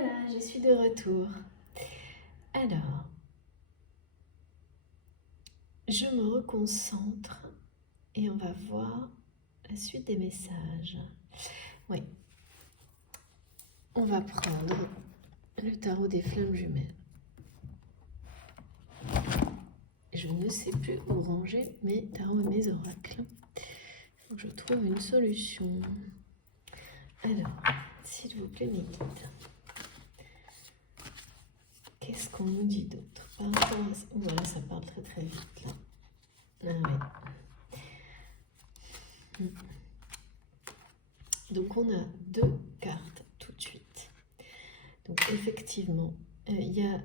Voilà, je suis de retour. Alors, je me reconcentre et on va voir la suite des messages. Oui, on va prendre le tarot des flammes jumelles. Je ne sais plus où ranger mes tarots et mes oracles. Il faut que je trouve une solution. Alors, s'il vous plaît, mes guides. Qu'est-ce qu'on nous dit d'autre par rapport à ça? Voilà, ça parle très très vite là. Ah ouais. Donc on a deux cartes tout de suite. Donc effectivement, il y a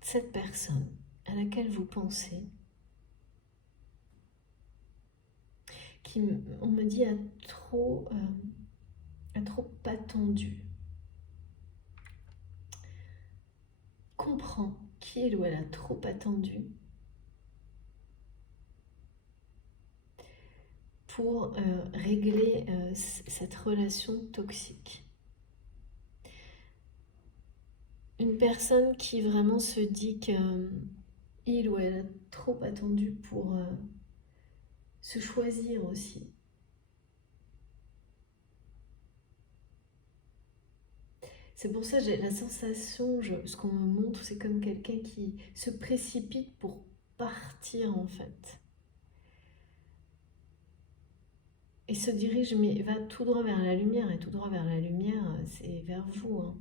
cette personne à laquelle vous pensez, qui, on me dit, a trop attendu. Comprend qu'il ou elle a trop attendu pour régler cette relation toxique. Une personne qui vraiment se dit qu'il ou elle a trop attendu pour se choisir aussi. C'est pour ça que j'ai la sensation, ce qu'on me montre, c'est comme quelqu'un qui se précipite pour partir en fait. Et se dirige, mais va tout droit vers la lumière, et tout droit vers la lumière, c'est vers vous. Hein.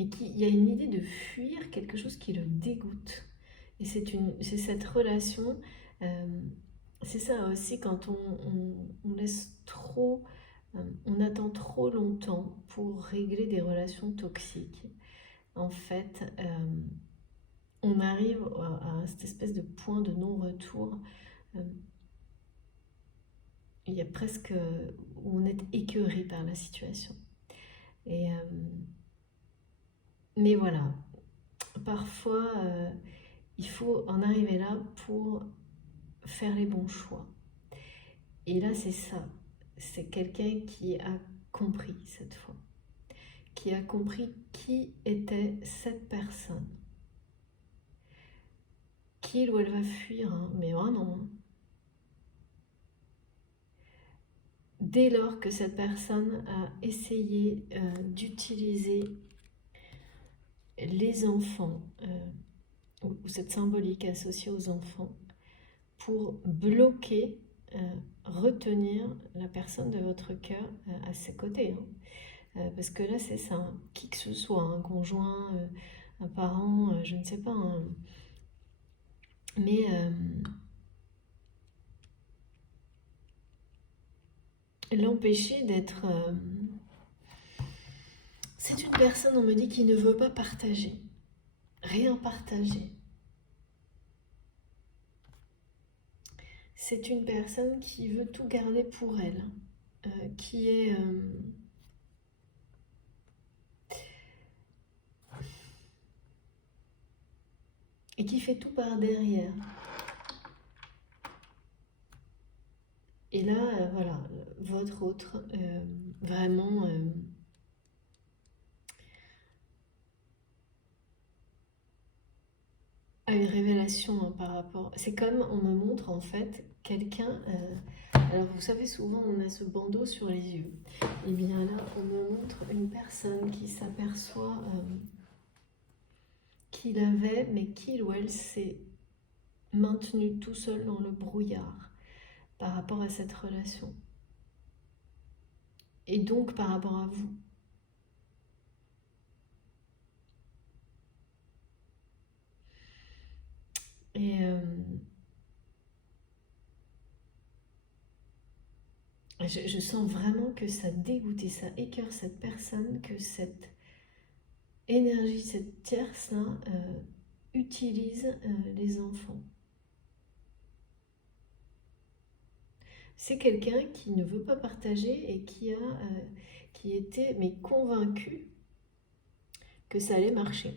Mais il y a une idée de fuir quelque chose qui le dégoûte. Et c'est cette relation, c'est ça aussi quand on laisse trop, on attend trop longtemps pour régler des relations toxiques. En fait, on arrive à cette espèce de point de non-retour. Il y a presque où on est écœuré par la situation. Et, mais voilà, parfois, il faut en arriver là pour faire les bons choix. Et là, c'est ça. C'est quelqu'un qui a compris cette fois. Qui a compris qui était cette personne. Qu'il ou elle va fuir, hein, mais vraiment. Dès lors que cette personne a essayé d'utiliser les enfants, ou cette symbolique associée aux enfants, pour bloquer, retenir la personne de votre cœur à ses côtés. Hein. Parce que là, c'est ça, hein, qui que ce soit, un conjoint, un parent, je ne sais pas. Hein. Mais l'empêcher d'être... c'est une personne, on me dit, qui ne veut pas partager. Rien partager. C'est une personne qui veut tout garder pour elle. Qui est... et qui fait tout par derrière. Et là, voilà, votre autre, vraiment... à une révélation hein, par rapport... C'est comme on me montre en fait quelqu'un... alors vous savez, souvent on a ce bandeau sur les yeux. Et bien là, on me montre une personne qui s'aperçoit qu'il avait, mais qu'il ou elle s'est maintenu tout seul dans le brouillard par rapport à cette relation. Et donc par rapport à vous. Et je sens vraiment que ça dégoûte et ça écœure cette personne, que cette énergie, cette tierce-là, utilise les enfants. C'est quelqu'un qui ne veut pas partager et qui était mais convaincu que ça allait marcher.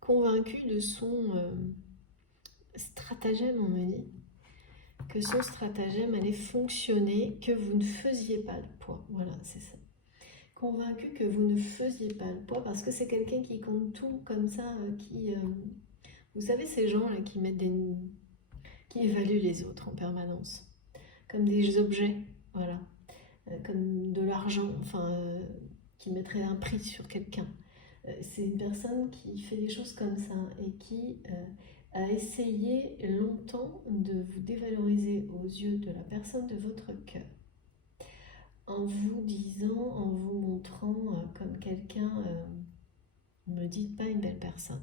Convaincu de son stratagème, on me dit, que son stratagème allait fonctionner, que vous ne faisiez pas le poids. Voilà, c'est ça. Convaincu que vous ne faisiez pas le poids, parce que c'est quelqu'un qui compte tout comme ça, vous savez, ces gens-là qui évaluent les autres en permanence, comme des objets, voilà, comme de l'argent, enfin, qui mettrait un prix sur quelqu'un. C'est une personne qui fait des choses comme ça et qui a essayé longtemps de vous dévaloriser aux yeux de la personne de votre cœur, en vous disant, en vous montrant comme quelqu'un, ne me dites pas une belle personne.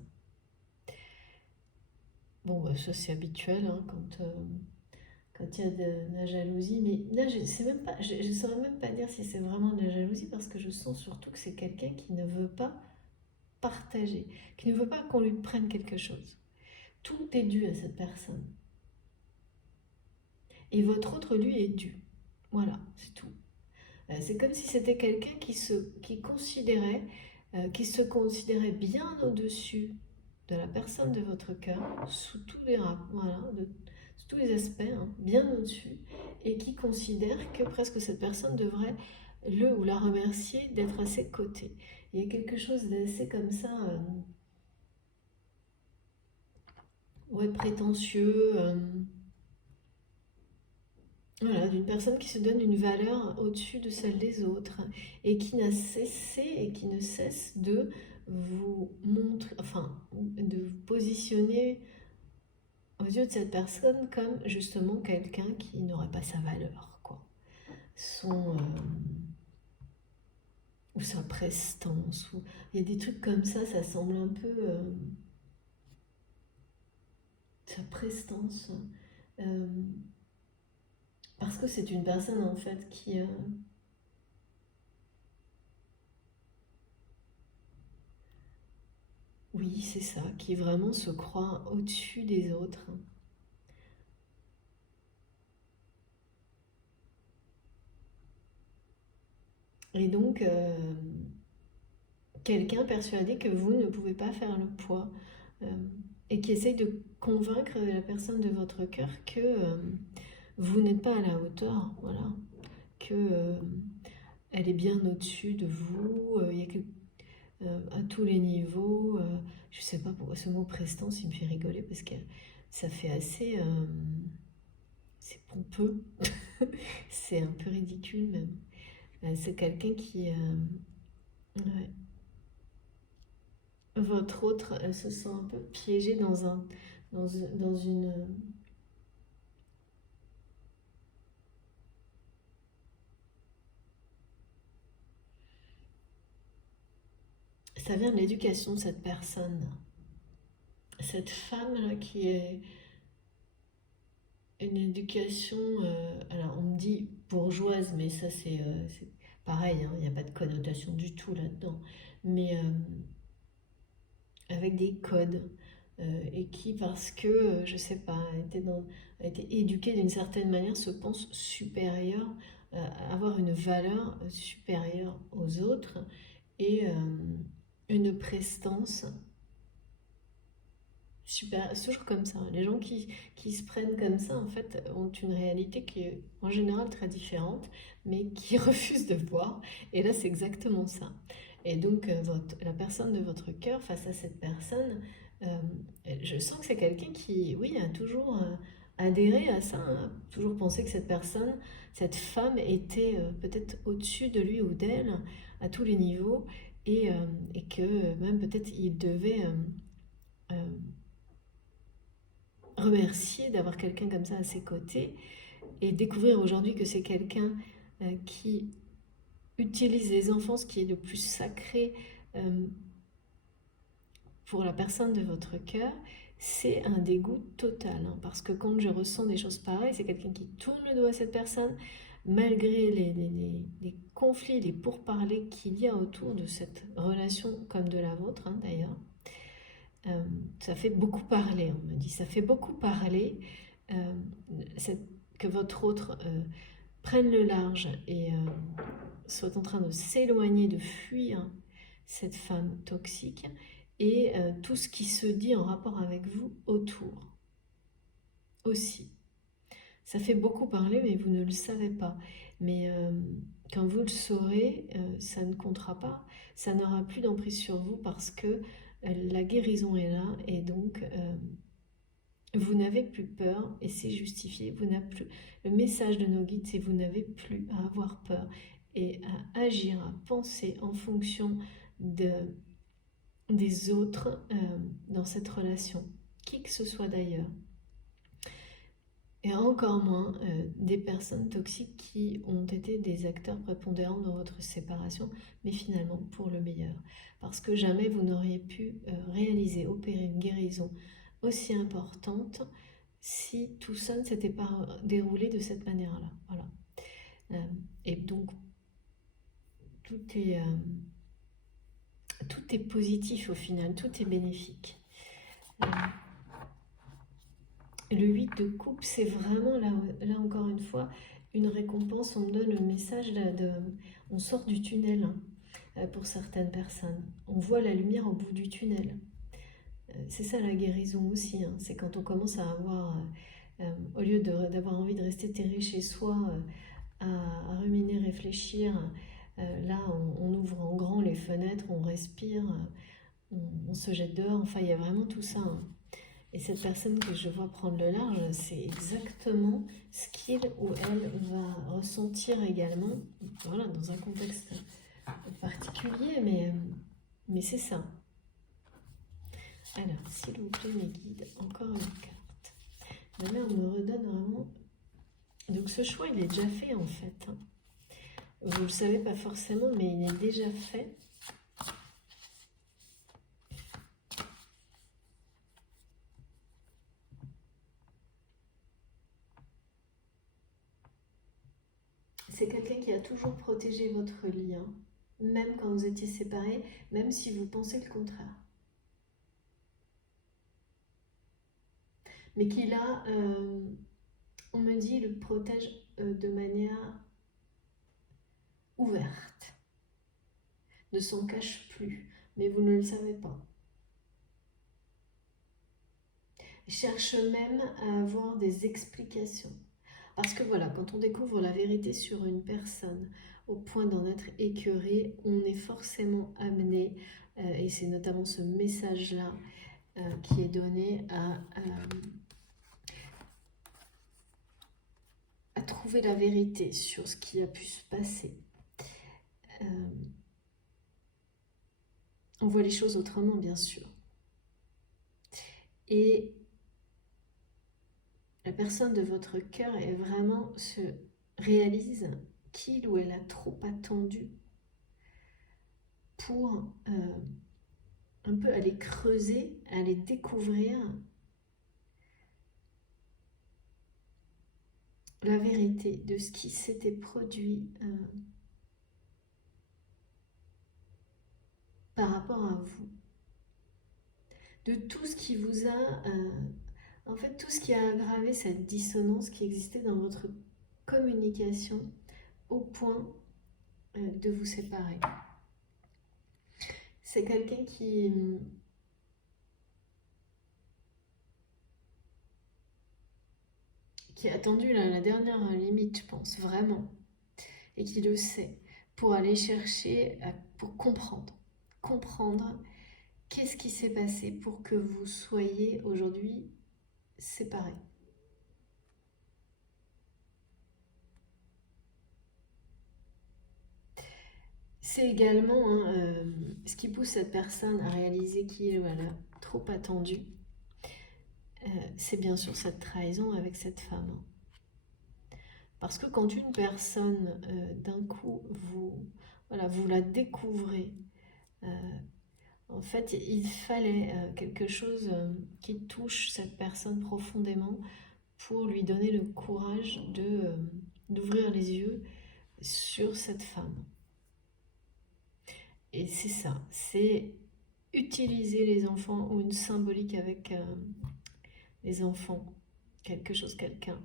Bon, bah, ça c'est habituel hein, quand il y a de la jalousie, mais là je sais même pas, je saurais même pas dire si c'est vraiment de la jalousie parce que je sens surtout que c'est quelqu'un qui ne veut pas partager, qui ne veut pas qu'on lui prenne quelque chose. Tout est dû à cette personne. Et votre autre, lui, est dû. Voilà, c'est tout. C'est comme si c'était quelqu'un qui se considérait bien au-dessus de la personne de votre cœur, sous tous les voilà, sous tous les aspects, hein, bien au-dessus, et qui considère que presque cette personne devrait le ou la remercier d'être à ses côtés. Il y a quelque chose d'assez comme ça, ouais, prétentieux. Voilà, d'une personne qui se donne une valeur au-dessus de celle des autres et qui n'a cessé et qui ne cesse de vous montrer, enfin, de vous positionner aux yeux de cette personne comme justement quelqu'un qui n'aurait pas sa valeur, quoi. Son, ou sa prestance, ou il y a des trucs comme ça semble un peu sa prestance, euh, parce que c'est une personne en fait qui oui, c'est ça, qui vraiment se croit au-dessus des autres. Et donc, quelqu'un persuadé que vous ne pouvez pas faire le poids euh, et qui essaye de convaincre la personne de votre cœur que vous n'êtes pas à la hauteur, voilà, que elle est bien au-dessus de vous, il y a que, à tous les niveaux. Je sais pas pourquoi ce mot prestance, il me fait rigoler parce que ça fait assez, c'est pompeux, c'est un peu ridicule même. C'est quelqu'un qui, ouais. Votre autre, elle se sent un peu piégée dans une. Ça vient de l'éducation de cette personne. Cette femme-là qui est une éducation, alors on me dit bourgeoise, mais ça c'est pareil, hein, il n'y a pas de connotation du tout là-dedans. Mais avec des codes. Et qui, parce que, je sais pas, a été éduquée d'une certaine manière, se pense supérieure, avoir une valeur supérieure aux autres et une prestance super. C'est toujours comme ça. Les gens qui se prennent comme ça, en fait, ont une réalité qui est en général très différente, mais qui refusent de voir. Et là, c'est exactement ça. Et donc, la personne de votre cœur, face à cette personne, euh, je sens que c'est quelqu'un qui, oui, a toujours adhéré à ça, hein, toujours pensé que cette personne, cette femme était peut-être au-dessus de lui ou d'elle à tous les niveaux et que même peut-être il devait euh, remercier d'avoir quelqu'un comme ça à ses côtés et découvrir aujourd'hui que c'est quelqu'un qui utilise les enfants, ce qui est le plus sacré euh, pour la personne de votre cœur, c'est un dégoût total. Hein, parce que quand je ressens des choses pareilles, c'est quelqu'un qui tourne le dos à cette personne, malgré les conflits, les pourparlers qu'il y a autour de cette relation comme de la vôtre, hein, d'ailleurs. Ça fait beaucoup parler, on me dit. Ça fait beaucoup parler euh, que votre autre prenne le large et soit en train de s'éloigner, de fuir cette femme toxique et tout ce qui se dit en rapport avec vous autour aussi. Ça fait beaucoup parler, mais vous ne le savez pas. Mais quand vous le saurez, ça ne comptera pas. Ça n'aura plus d'emprise sur vous parce que la guérison est là et donc vous n'avez plus peur et c'est justifié. Vous n'avez plus. Le message de nos guides, c'est vous n'avez plus à avoir peur et à agir, à penser en fonction de, des autres dans cette relation, qui que ce soit d'ailleurs. Et encore moins des personnes toxiques qui ont été des acteurs prépondérants dans votre séparation, mais finalement pour le meilleur. Parce que jamais vous n'auriez pu réaliser, opérer une guérison aussi importante si tout ça ne s'était pas déroulé de cette manière-là. Voilà. Et donc, tout est positif au final, tout est bénéfique. Le 8 de coupe, c'est vraiment, là encore une fois, une récompense. On me donne le message, on sort du tunnel pour certaines personnes. On voit la lumière au bout du tunnel. C'est ça la guérison aussi. C'est quand on commence à avoir, au lieu d'avoir envie de rester terré chez soi, à ruminer, réfléchir, là on ouvre en grand les fenêtres, on respire, on se jette dehors. Enfin, il y a vraiment tout ça. Et cette personne que je vois prendre le large, c'est exactement ce qu'il ou elle va ressentir également, voilà, dans un contexte particulier, mais c'est ça. Alors, s'il vous plaît, mes guides, encore une carte. Ma mère me redonne vraiment... Donc ce choix, il est déjà fait en fait. Vous ne le savez pas forcément, mais il est déjà fait. C'est quelqu'un qui a toujours protégé votre lien, même quand vous étiez séparés, même si vous pensez le contraire. Mais qui là, on me dit, le protège de manière ouverte, ne s'en cache plus, mais vous ne le savez pas. Il cherche même à avoir des explications. Parce que voilà, quand on découvre la vérité sur une personne au point d'en être écœuré, on est forcément amené, et c'est notamment ce message-là qui est donné à trouver la vérité sur ce qui a pu se passer. On voit les choses autrement, bien sûr. Et la personne de votre cœur est vraiment se réalise qu'il ou elle a trop attendu pour un peu aller creuser, aller découvrir la vérité de ce qui s'était produit par rapport à vous, de tout ce qui vous a, en fait, tout ce qui a aggravé cette dissonance qui existait dans votre communication au point de vous séparer. C'est quelqu'un qui a attendu la dernière limite, je pense, vraiment, et qui le sait, pour aller chercher, pour comprendre qu'est-ce qui s'est passé pour que vous soyez aujourd'hui séparés. C'est également ce qui pousse cette personne à réaliser qu'il a trop attendu. C'est bien sûr cette trahison avec cette femme. Parce que quand une personne, d'un coup, vous la découvrez, en fait, il fallait quelque chose qui touche cette personne profondément pour lui donner le courage d'ouvrir les yeux sur cette femme. Et c'est ça, c'est utiliser les enfants ou une symbolique avec les enfants, quelque chose, quelqu'un.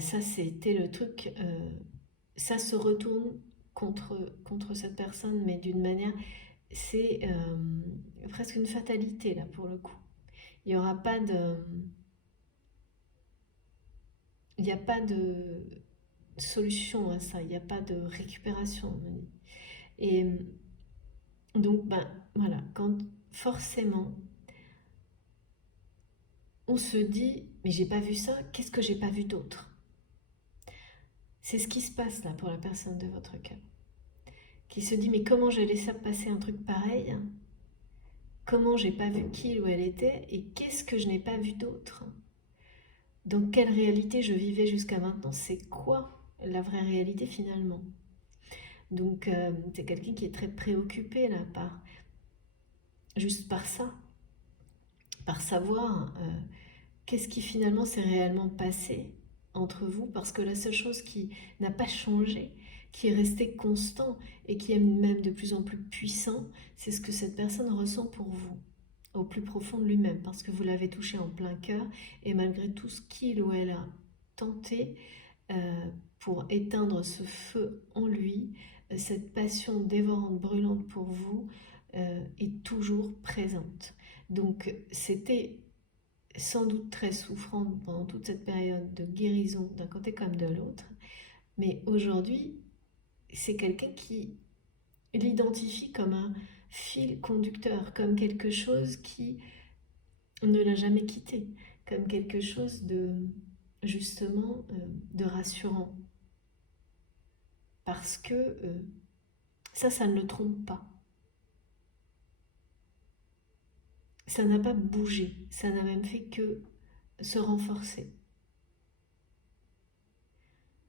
Ça, c'était le truc, ça se retourne contre cette personne, mais d'une manière, c'est presque une fatalité là pour le coup. Il n'y aura pas de... il n'y a pas de solution à ça, il n'y a pas de récupération, on me dit. Et donc, ben voilà, quand forcément on se dit, mais j'ai pas vu ça, qu'est-ce que j'ai pas vu d'autre? C'est ce qui se passe là pour la personne de votre cœur, qui se dit, mais comment j'ai laissé passer un truc pareil? Comment j'ai pas vu qui ou elle était? Et qu'est-ce que je n'ai pas vu d'autre? Dans quelle réalité je vivais jusqu'à maintenant? C'est quoi la vraie réalité finalement? Donc c'est quelqu'un qui est très préoccupé là juste par ça, par savoir qu'est-ce qui finalement s'est réellement passé entre vous, parce que la seule chose qui n'a pas changé, qui est resté constant et qui est même de plus en plus puissant, c'est ce que cette personne ressent pour vous, au plus profond de lui-même, parce que vous l'avez touché en plein cœur, et malgré tout ce qu'il ou elle a tenté pour éteindre ce feu en lui, cette passion dévorante, brûlante pour vous est toujours présente. Donc c'était sans doute très souffrante pendant toute cette période de guérison d'un côté comme de l'autre, mais aujourd'hui, c'est quelqu'un qui l'identifie comme un fil conducteur, comme quelque chose qui ne l'a jamais quitté, comme quelque chose de justement de rassurant, parce que ça ne le trompe pas. Ça n'a pas bougé, ça n'a même fait que se renforcer.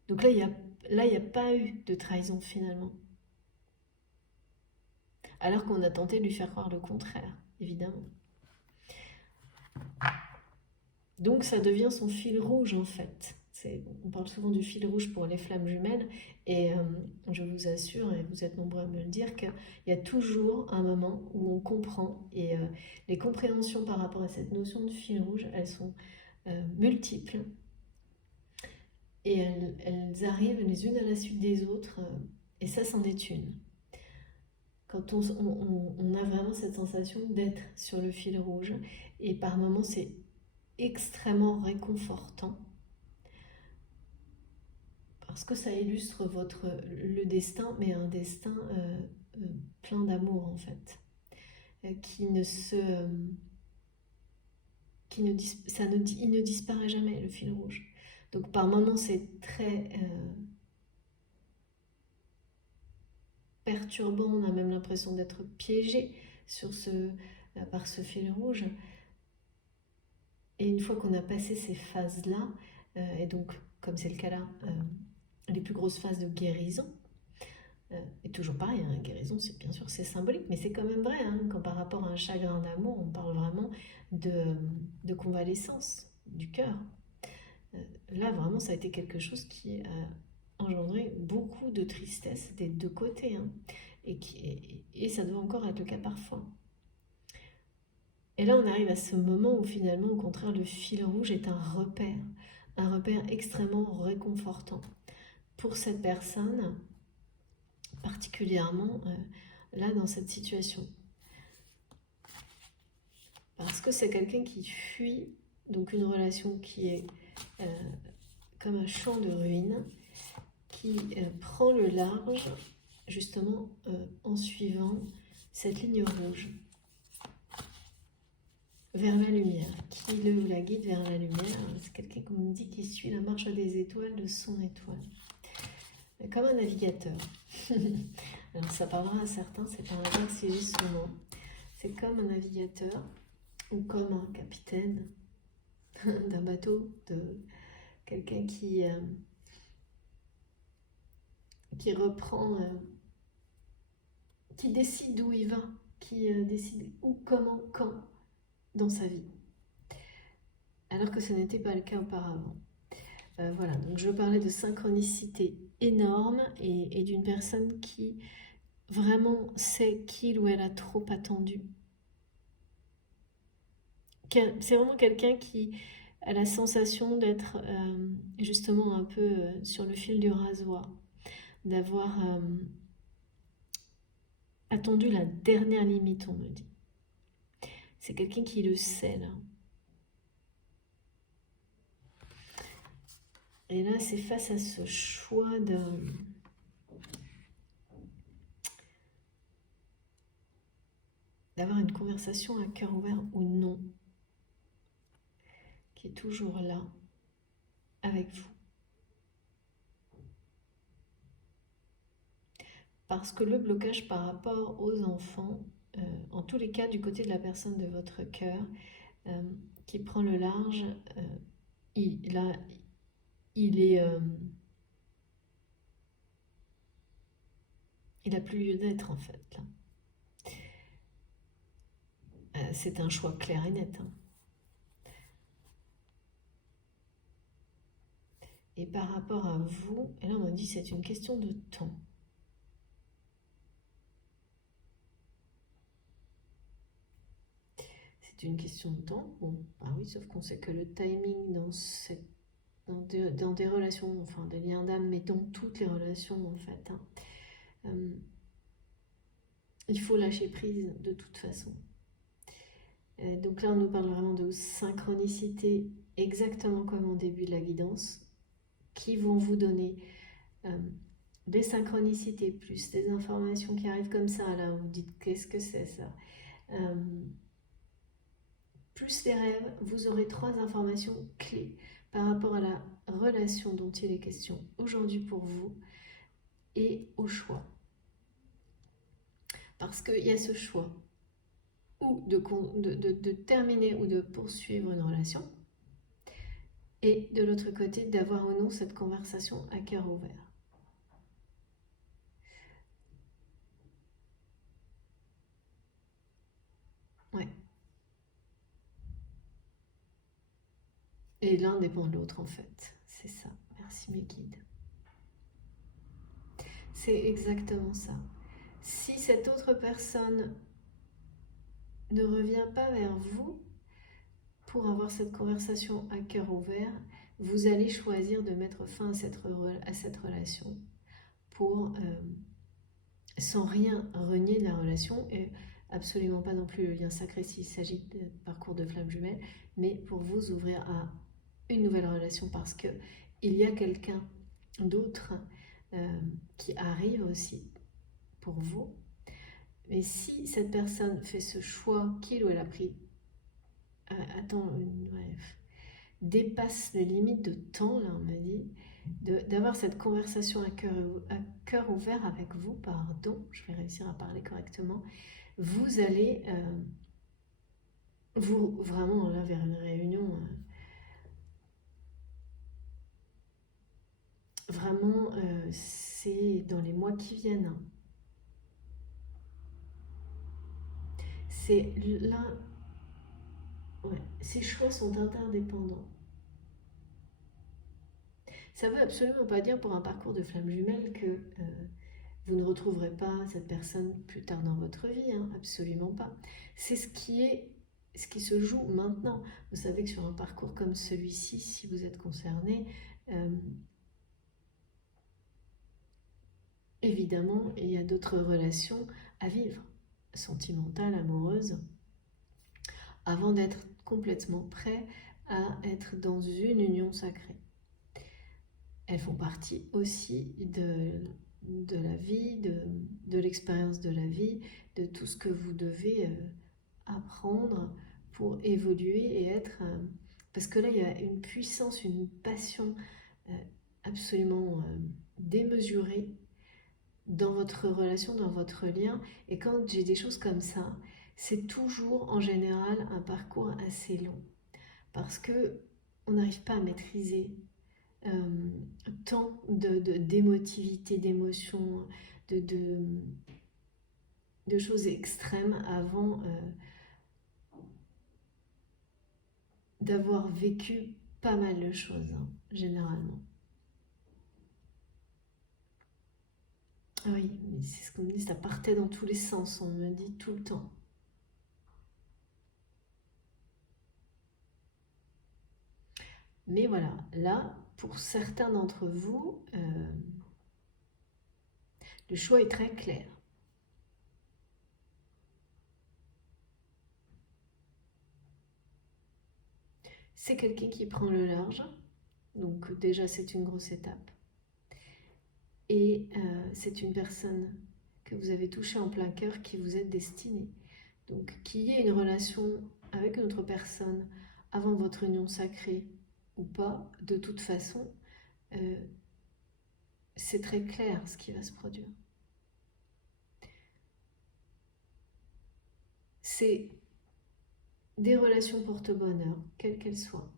Donc là, il n'y a pas eu de trahison finalement. Alors qu'on a tenté de lui faire croire le contraire, évidemment. Donc ça devient son fil rouge en fait. On parle souvent du fil rouge pour les flammes jumelles, et je vous assure, et vous êtes nombreux à me le dire, qu'il y a toujours un moment où on comprend, et les compréhensions par rapport à cette notion de fil rouge, elles sont multiples, et elles arrivent les unes à la suite des autres, et ça c'en est une. Quand on a vraiment cette sensation d'être sur le fil rouge, et par moments c'est extrêmement réconfortant, parce que ça illustre le destin, mais un destin plein d'amour en fait, qui ne se... il ne disparaît jamais, le fil rouge. Donc par moments c'est très perturbant, on a même l'impression d'être piégé par ce fil rouge. Et une fois qu'on a passé ces phases-là, et donc comme c'est le cas là, les plus grosses phases de guérison, et toujours pareil, hein, guérison, c'est bien sûr c'est symbolique, mais c'est quand même vrai, hein, quand par rapport à un chagrin d'amour, on parle vraiment de convalescence du cœur. Là, vraiment, ça a été quelque chose qui a engendré beaucoup de tristesse des deux côtés, hein, et ça doit encore être le cas parfois. Et là, on arrive à ce moment où finalement, au contraire, le fil rouge est un repère extrêmement réconfortant pour cette personne, particulièrement là dans cette situation. Parce que c'est quelqu'un qui fuit, donc une relation qui est comme un champ de ruines, qui prend le large justement en suivant cette ligne rouge vers la lumière. Qui le ou la guide vers la lumière? C'est quelqu'un, comme on dit, qui suit la marche des étoiles de son étoile. Comme un navigateur. Alors ça parlera à certains, c'est pas un hasard si j'ai ce nom. C'est comme un navigateur ou comme un capitaine d'un bateau, de quelqu'un qui reprend, qui décide d'où il va, qui décide où, comment, quand dans sa vie. Alors que ce n'était pas le cas auparavant. Voilà, donc je parlais de synchronicité énorme et d'une personne qui vraiment sait qu'il ou elle a trop attendu. C'est vraiment quelqu'un qui a la sensation d'être justement un peu sur le fil du rasoir, d'avoir attendu la dernière limite, on me dit. C'est quelqu'un qui le sait là. Et là, c'est face à ce choix d'avoir une conversation à cœur ouvert ou non, qui est toujours là avec vous. Parce que le blocage par rapport aux enfants, en tous les cas du côté de la personne de votre cœur, qui prend le large, il, a, il est... il n'a plus lieu d'être en fait. C'est un choix clair et net. Hein. Et par rapport à vous, et là on m'a dit c'est une question de temps. C'est une question de temps. Bon, bah oui, sauf qu'on sait que le timing dans des relations, enfin des liens d'âme, mais dans toutes les relations en fait, hein, il faut lâcher prise de toute façon. Donc là, on nous parle vraiment de synchronicité, exactement comme au début de la guidance, qui vont vous donner des synchronicités, plus des informations qui arrivent comme ça. Là, vous dites qu'est-ce que c'est ça, plus les rêves, vous aurez 3 informations clés par rapport à la relation dont il est question aujourd'hui pour vous et au choix. Parce qu'il y a ce choix ou de terminer ou de poursuivre une relation, et de l'autre côté, d'avoir ou non cette conversation à cœur ouvert. Ouais. Et l'un dépend de l'autre en fait. C'est ça. Merci mes guides. C'est exactement ça. Si cette autre personne ne revient pas vers vous pour avoir cette conversation à cœur ouvert, vous allez choisir de mettre fin à cette relation pour, sans rien renier de la relation, et absolument pas non plus le lien sacré s'il s'agit de parcours de flamme jumelle, mais pour vous ouvrir à une nouvelle relation parce que il y a quelqu'un d'autre qui arrive aussi pour vous. Mais si cette personne fait ce choix qu'il ou elle a pris, dépasse les limites de temps, là on m'a dit, d'avoir cette conversation à cœur ouvert avec vous, pardon, je vais réussir à parler correctement, vous allez vous vraiment là vers une réunion vraiment c'est dans les mois qui viennent. Hein. C'est là, ouais, ces choix sont interdépendants. Ça ne veut absolument pas dire pour un parcours de flamme jumelle que vous ne retrouverez pas cette personne plus tard dans votre vie, hein, absolument pas. C'est ce qui se joue maintenant. Vous savez que sur un parcours comme celui-ci, si vous êtes concerné, évidemment, il y a d'autres relations à vivre, sentimentales, amoureuses, avant d'être complètement prêt à être dans une union sacrée. Elles font partie aussi de la vie, de l'expérience de la vie, de tout ce que vous devez apprendre pour évoluer et être... parce que là, il y a une puissance, une passion absolument démesurée dans votre relation, dans votre lien. Et quand j'ai des choses comme ça, c'est toujours en général un parcours assez long. Parce que on n'arrive pas à maîtriser tant d'émotivité, d'émotions, de choses extrêmes avant d'avoir vécu pas mal de choses, hein, généralement. Ah oui, mais c'est ce qu'on me dit, ça partait dans tous les sens, on me dit tout le temps. Mais voilà, là, pour certains d'entre vous, le choix est très clair. C'est quelqu'un qui prend le large, Donc déjà, c'est une grosse étape. Et c'est une personne que vous avez touchée en plein cœur qui vous est destinée. Donc qu'il y ait une relation avec une autre personne avant votre union sacrée ou pas, de toute façon, euh, c'est très clair ce qui va se produire. C'est des relations porte-bonheur, quelles qu'elles soient.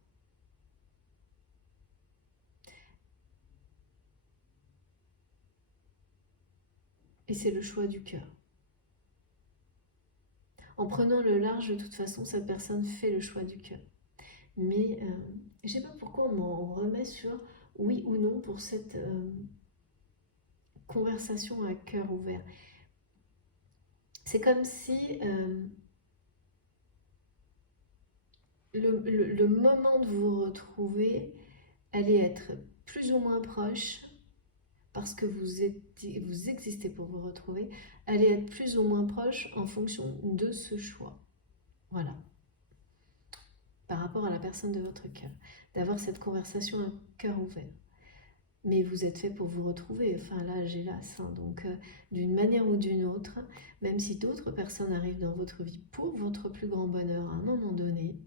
Et c'est le choix du cœur. En prenant le large, de toute façon, cette personne fait le choix du cœur. Mais je ne sais pas pourquoi on m'en remet sur oui ou non pour cette conversation à cœur ouvert. C'est comme si le moment de vous retrouver allait être plus ou moins proche, parce que vous existez pour vous retrouver, allait être plus ou moins proche en fonction de ce choix. Voilà. Par rapport à la personne de votre cœur. D'avoir cette conversation à cœur ouvert. Mais vous êtes fait pour vous retrouver. Enfin là, j'ai l'as. Hein. Donc d'une manière ou d'une autre, même si d'autres personnes arrivent dans votre vie pour votre plus grand bonheur à un moment donné,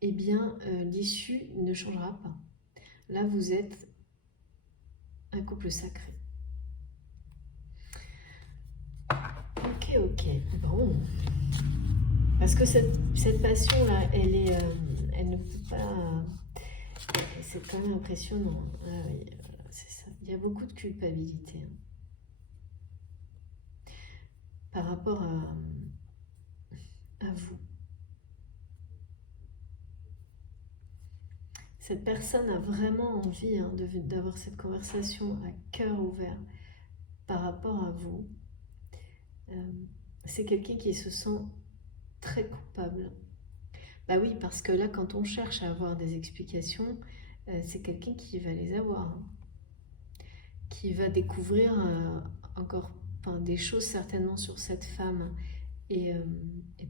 eh bien l'issue ne changera pas. Là, vous êtes un couple sacré. Ok. Bon. Parce que cette passion-là, elle ne peut pas... C'est quand même impressionnant. Ah oui, voilà, c'est ça. Il y a beaucoup de culpabilité par rapport à vous. Cette personne a vraiment envie d'avoir cette conversation à cœur ouvert par rapport à vous. C'est quelqu'un qui se sent très coupable. Bah oui, parce que là, quand on cherche à avoir des explications, c'est quelqu'un qui va les avoir, hein, qui va découvrir encore des choses certainement sur cette femme et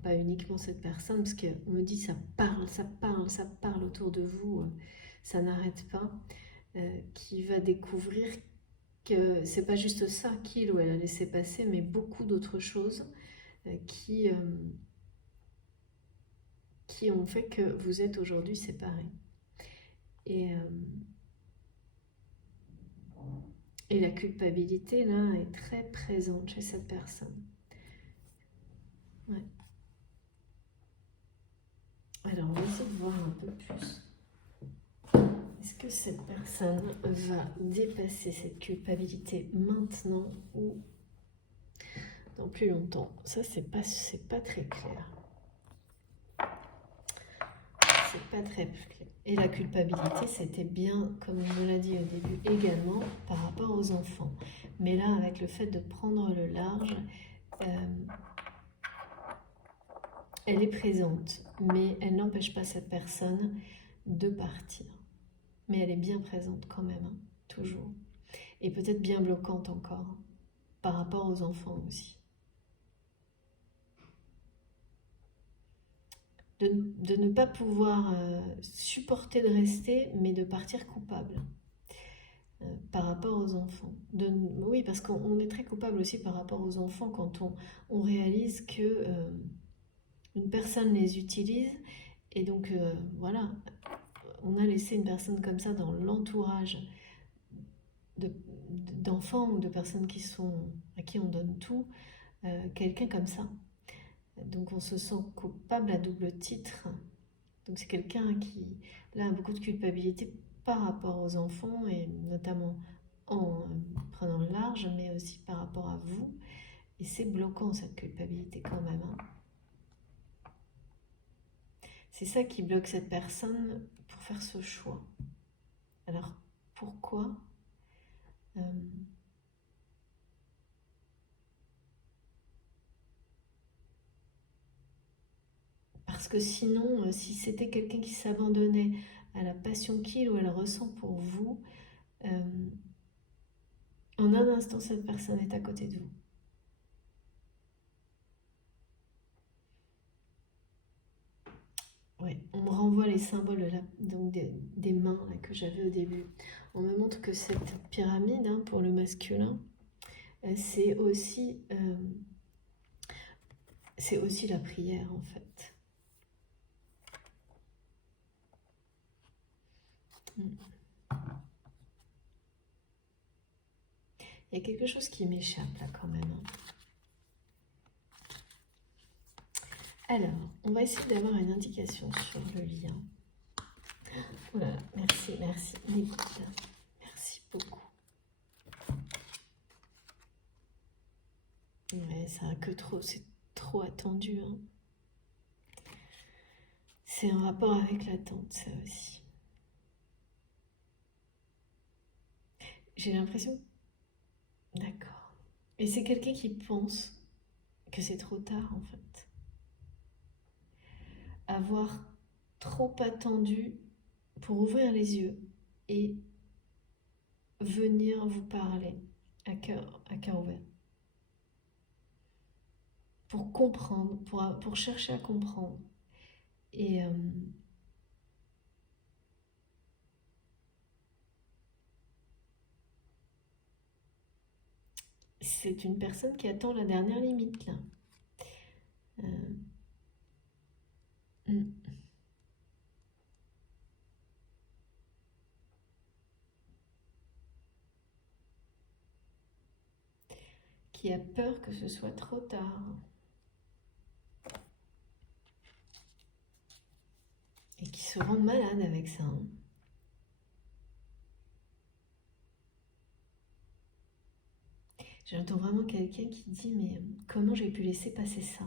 pas uniquement cette personne, parce qu'on me dit ça parle autour de vous, ça n'arrête pas, qui va découvrir que c'est pas juste ça qu'il ou elle a laissé passer, mais beaucoup d'autres choses qui ont fait que vous êtes aujourd'hui séparés. Et, et la culpabilité, là, est très présente chez cette personne. Ouais. Alors, on va essayer de voir un peu plus. Est-ce que cette personne va dépasser cette culpabilité maintenant ou dans plus longtemps? Ça, c'est pas très clair. C'est pas très clair. Et la culpabilité, c'était bien, comme on me l'a dit au début, également par rapport aux enfants. Mais là, avec le fait de prendre le large, elle est présente, mais elle n'empêche pas cette personne de partir. Mais elle est bien présente quand même, hein, toujours. Et peut-être bien bloquante encore, hein, par rapport aux enfants aussi. De ne pas pouvoir supporter de rester, mais de partir coupable par rapport aux enfants. Oui, parce qu'on est très coupable aussi par rapport aux enfants quand on réalise que une personne les utilise et donc voilà, on a laissé une personne comme ça dans l'entourage d'enfants ou de personnes à qui on donne tout, quelqu'un comme ça. Donc on se sent coupable à double titre. Donc c'est quelqu'un qui là, a beaucoup de culpabilité par rapport aux enfants et notamment en prenant le large, mais aussi par rapport à vous. Et c'est bloquant cette culpabilité quand même. Hein. C'est ça qui bloque cette personne pour faire ce choix. Alors pourquoi Parce que sinon, si c'était quelqu'un qui s'abandonnait à la passion qu'il ou elle ressent pour vous, en un instant, cette personne est à côté de vous. Ouais, on me renvoie les symboles là, donc des mains là, que j'avais au début. On me montre que cette pyramide, hein, pour le masculin, c'est aussi la prière en fait. Mm. Il y a quelque chose qui m'échappe là quand même, hein. Alors, on va essayer d'avoir une indication sur le lien. Voilà, merci, merci. Merci beaucoup. Ouais, ça a que trop, c'est trop attendu, hein. C'est en rapport avec l'attente, ça aussi. J'ai l'impression. D'accord. Et c'est quelqu'un qui pense que c'est trop tard, en fait. Avoir trop attendu pour ouvrir les yeux et venir vous parler à cœur ouvert. Pour comprendre, pour chercher à comprendre. Et c'est une personne qui attend la dernière limite, là. Euh, hmm. Qui a peur que ce soit trop tard. Et qui se rend malade avec ça, hein. J'entends vraiment quelqu'un qui dit mais comment j'ai pu laisser passer ça?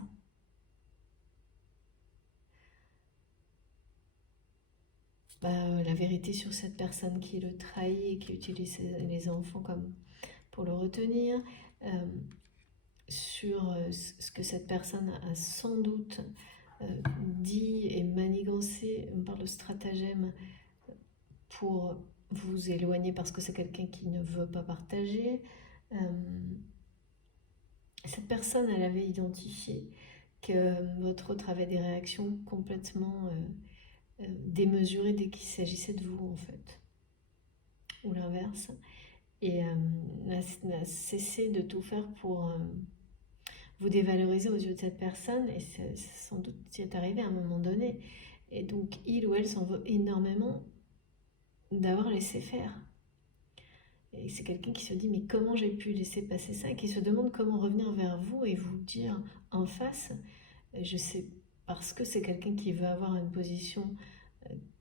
Bah, la vérité sur cette personne qui le trahit et qui utilise les enfants comme pour le retenir, euh, sur ce que cette personne a sans doute dit et manigancé, on parle de stratagème pour vous éloigner parce que c'est quelqu'un qui ne veut pas partager. Euh, Cette personne, elle avait identifié que votre autre avait des réactions complètement démesurées dès qu'il s'agissait de vous, en fait, ou l'inverse, et n'a cessé de tout faire pour vous dévaloriser aux yeux de cette personne, et sans doute y est arrivé à un moment donné. Et donc, il ou elle s'en veut énormément d'avoir laissé faire. Et c'est quelqu'un qui se dit mais comment j'ai pu laisser passer ça, et qui se demande comment revenir vers vous et vous dire en face, je sais, parce que c'est quelqu'un qui veut avoir une position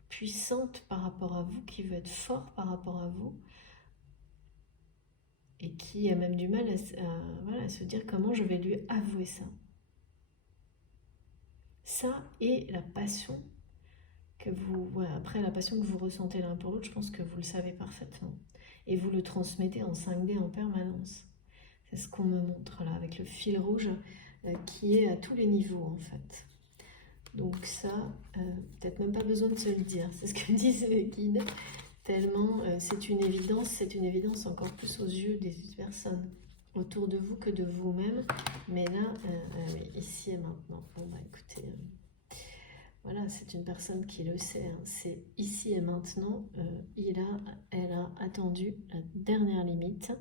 puissante par rapport à vous, qui veut être fort par rapport à vous, et qui a même du mal voilà, à se dire comment je vais lui avouer ça. Ça et la passion que vous, voilà, après la passion que vous ressentez l'un pour l'autre, je pense que vous le savez parfaitement. Et vous le transmettez en 5D en permanence. C'est ce qu'on me montre là, avec le fil rouge qui est à tous les niveaux en fait. Donc ça, peut-être même pas besoin de se le dire, c'est ce que disent les guides, tellement c'est une évidence encore plus aux yeux des personnes autour de vous que de vous-même, mais là, oui, ici et maintenant. Bon bah écoutez, voilà, c'est une personne qui le sait, hein, c'est ici et maintenant, elle a attendu la dernière limite,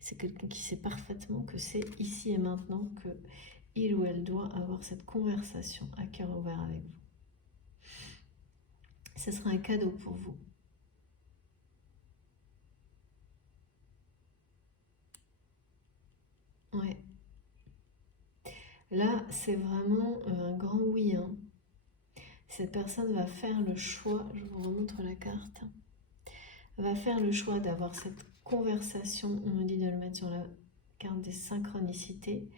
c'est quelqu'un qui sait parfaitement que c'est ici et maintenant que il ou elle doit avoir cette conversation à cœur ouvert avec vous. Ce sera un cadeau pour vous. Ouais. Là, c'est vraiment un grand oui, hein. Cette personne va faire le choix, je vous remontre la carte, va faire le choix d'avoir cette conversation, on me dit de le mettre sur la carte des synchronicités,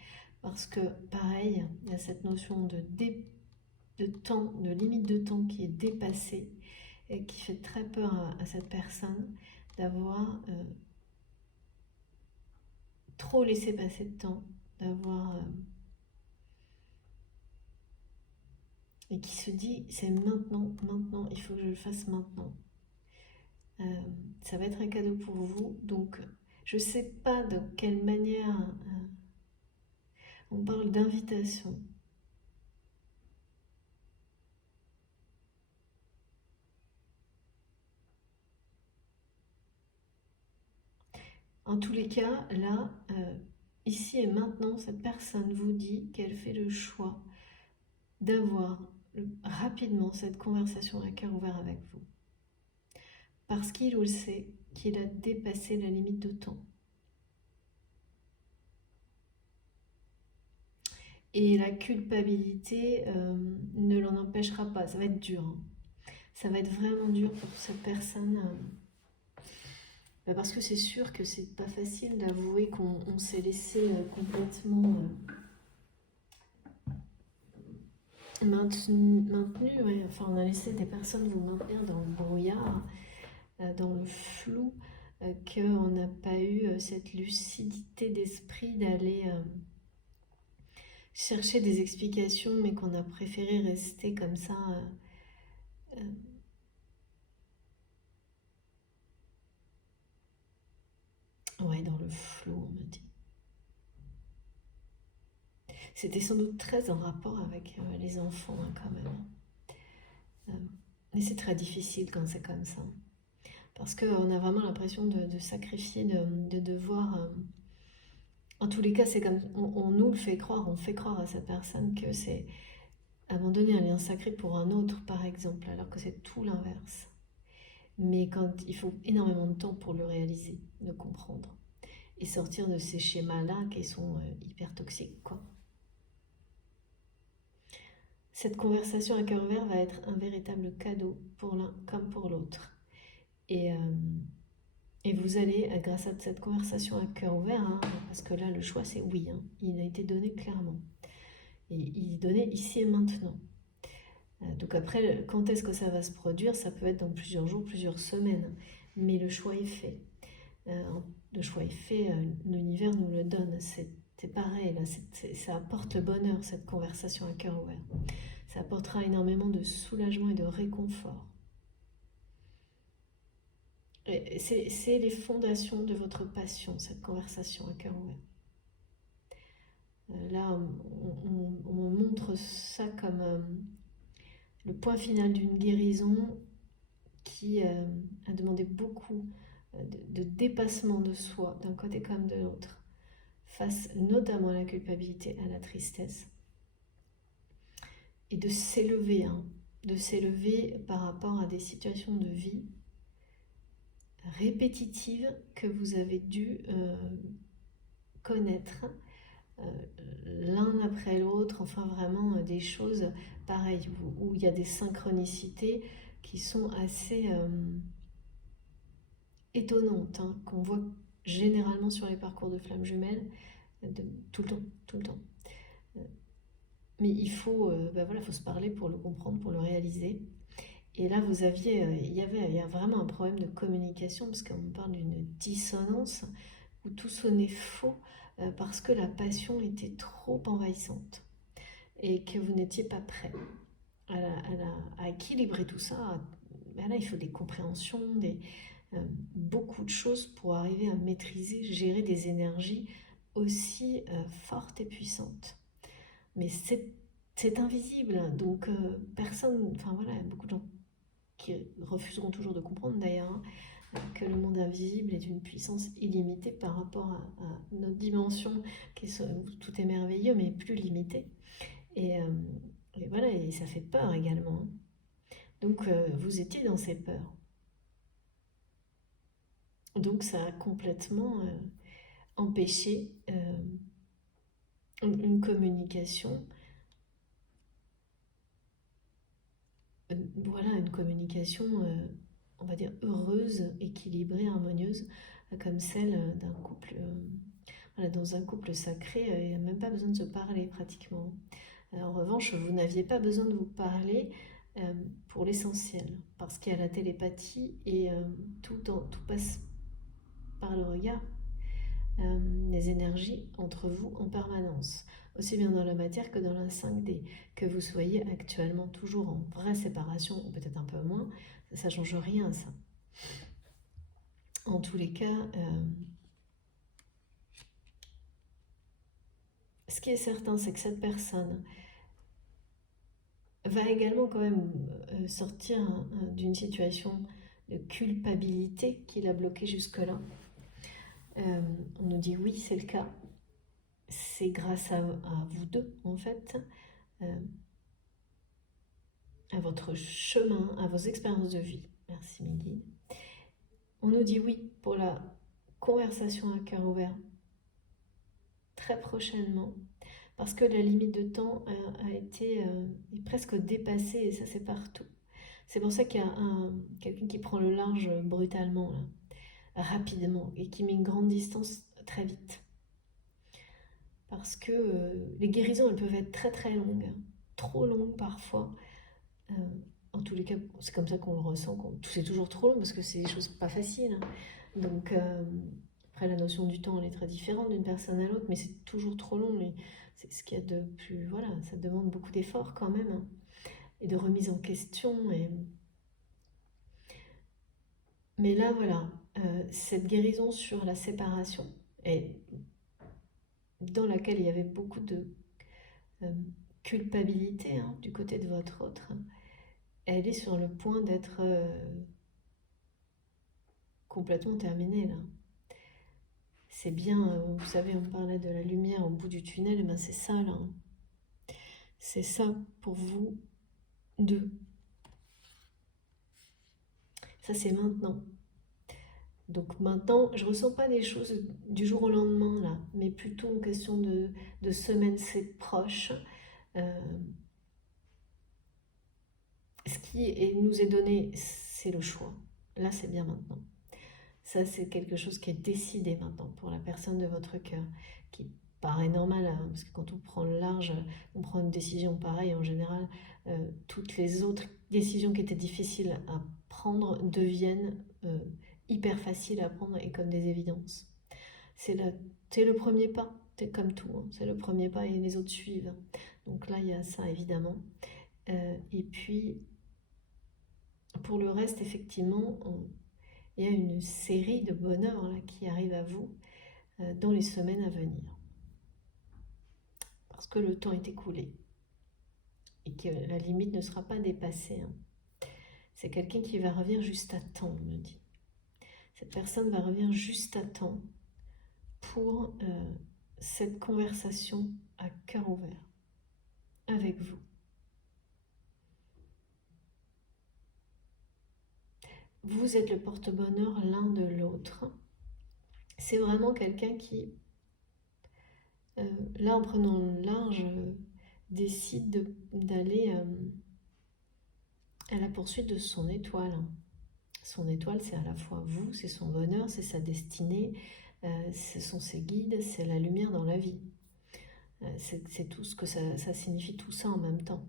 parce que pareil, il y a cette notion de temps, de limite de temps qui est dépassée et qui fait très peur à cette personne d'avoir trop laissé passer de temps, d'avoir et qui se dit c'est maintenant, maintenant, il faut que je le fasse maintenant. Ça va être un cadeau pour vous, donc je ne sais pas de quelle manière on parle d'invitation. En tous les cas, là, ici et maintenant, cette personne vous dit qu'elle fait le choix d'avoir rapidement cette conversation à cœur ouvert avec vous. Parce qu'il ou elle sait qu'il a dépassé la limite de temps. Et la culpabilité ne l'en empêchera pas. Ça va être dur. Hein. Ça va être vraiment dur pour cette personne. Parce que c'est sûr que c'est pas facile d'avouer qu'on s'est laissé complètement maintenu. Ouais. Enfin, on a laissé des personnes vous maintenir dans le brouillard, dans le flou, qu'on n'a pas eu cette lucidité d'esprit d'aller chercher des explications, mais qu'on a préféré rester comme ça. Ouais, dans le flou, on me dit. C'était sans doute très en rapport avec les enfants, hein, quand même. Mais c'est très difficile quand c'est comme ça. Parce qu'on a vraiment l'impression de sacrifier, de devoir... en tous les cas, c'est comme on nous le fait croire, on fait croire à cette personne que c'est abandonner un lien sacré pour un autre, par exemple, alors que c'est tout l'inverse. Mais quand il faut énormément de temps pour le réaliser, de comprendre, et sortir de ces schémas-là qui sont hyper toxiques, quoi. Cette conversation à cœur ouvert va être un véritable cadeau pour l'un comme pour l'autre. Et, vous allez, grâce à cette conversation à cœur ouvert, hein, parce que là le choix c'est oui, hein, il a été donné clairement. Et il est donné ici et maintenant. Donc après, quand est-ce que ça va se produire? Ça peut être dans plusieurs jours, plusieurs semaines. Mais le choix est fait. Le choix est fait, l'univers nous le donne. C'est pareil, là, ça apporte le bonheur, cette conversation à cœur ouvert. Ça apportera énormément de soulagement et de réconfort. C'est les fondations de votre passion, cette conversation à cœur ouvert. Là, on me montre ça comme le point final d'une guérison qui a demandé beaucoup de dépassement de soi, d'un côté comme de l'autre, face notamment à la culpabilité, à la tristesse, et de s'élever, hein, de s'élever par rapport à des situations de vie répétitives que vous avez dû connaître l'un après l'autre, enfin vraiment des choses pareilles, où il y a des synchronicités qui sont assez étonnantes, hein, qu'on voit généralement sur les parcours de flammes jumelles, tout le temps, tout le temps. Mais il faut, voilà, faut se parler pour le comprendre, pour le réaliser. Et là, il y a vraiment un problème de communication, parce qu'on parle d'une dissonance où tout sonnait faux parce que la passion était trop envahissante et que vous n'étiez pas prêt à équilibrer tout ça. Ben là, il faut des compréhensions, beaucoup de choses pour arriver à maîtriser, gérer des énergies aussi fortes et puissantes. Mais c'est invisible, donc personne, enfin voilà, beaucoup de gens qui refuseront toujours de comprendre d'ailleurs, hein, que le monde invisible est d'une puissance illimitée par rapport à notre dimension, où tout est merveilleux, mais plus limité. Et, voilà, et ça fait peur également. Hein. Donc vous étiez dans ces peurs. Donc ça a complètement empêché une communication, voilà, une communication, on va dire, heureuse, équilibrée, harmonieuse, comme celle d'un couple. Voilà, dans un couple sacré, il n'y a même pas besoin de se parler pratiquement. En revanche, vous n'aviez pas besoin de vous parler pour l'essentiel, parce qu'il y a la télépathie et tout passe par le regard, les énergies entre vous en permanence, aussi bien dans la matière que dans la 5D, que vous soyez actuellement toujours en vraie séparation, ou peut-être un peu moins, ça ne change rien ça. En tous les cas, ce qui est certain, c'est que cette personne va également quand même sortir d'une situation de culpabilité qui l'a bloqué jusque-là. Euh, on nous dit oui, c'est le cas. C'est grâce à vous deux, en fait, euh, à votre chemin, à vos expériences de vie. Merci mes guides. On nous dit oui pour la conversation à cœur ouvert très prochainement, parce que la limite de temps a été est presque dépassée, et ça c'est partout. C'est pour ça qu'il y a quelqu'un qui prend le large brutalement, là, rapidement, et qui met une grande distance très vite. Parce que les guérisons, elles peuvent être très très longues, trop longues parfois. Euh, en tous les cas, c'est comme ça qu'on le ressent. C'est toujours trop long parce que c'est des choses pas faciles, hein. Donc, après, la notion du temps, elle est très différente d'une personne à l'autre, mais c'est toujours trop long. Et c'est ce qu'il y a de plus. Voilà, ça demande beaucoup d'efforts quand même, hein, et de remise en question. Mais là, voilà, cette guérison sur la séparation, et dans laquelle il y avait beaucoup de euh, culpabilité, hein, du côté de votre autre, elle est sur le point d'être complètement terminée là. C'est bien, vous savez, on parlait de la lumière au bout du tunnel, et ben c'est ça là, hein. C'est ça pour vous deux. Ça c'est maintenant. Donc maintenant, je ressens pas des choses du jour au lendemain là, mais plutôt en question de semaines, c'est proche. Euh, ce nous est donné, c'est le choix. Là, c'est bien maintenant. Ça, c'est quelque chose qui est décidé maintenant pour la personne de votre cœur, qui paraît normal, hein, parce que quand on prend le large, on prend une décision pareille, en général, toutes les autres décisions qui étaient difficiles à prendre deviennent hyper faciles à prendre et comme des évidences. C'est le premier pas, c'est comme tout, hein, c'est le premier pas et les autres suivent. Donc là, il y a ça évidemment. Et puis, pour le reste, effectivement, il y a une série de bonheurs là, qui arrivent à vous dans les semaines à venir. Parce que le temps est écoulé et que la limite ne sera pas dépassée, hein. C'est quelqu'un qui va revenir juste à temps, on me dit. Cette personne va revenir juste à temps pour cette conversation à cœur ouvert avec vous. Vous êtes le porte-bonheur l'un de l'autre. C'est vraiment quelqu'un qui, là en prenant le large, décide d'aller à la poursuite de son étoile. Son étoile, c'est à la fois vous, c'est son bonheur, c'est sa destinée, ce sont ses guides, c'est la lumière dans la vie. C'est tout ce que ça signifie, tout ça en même temps.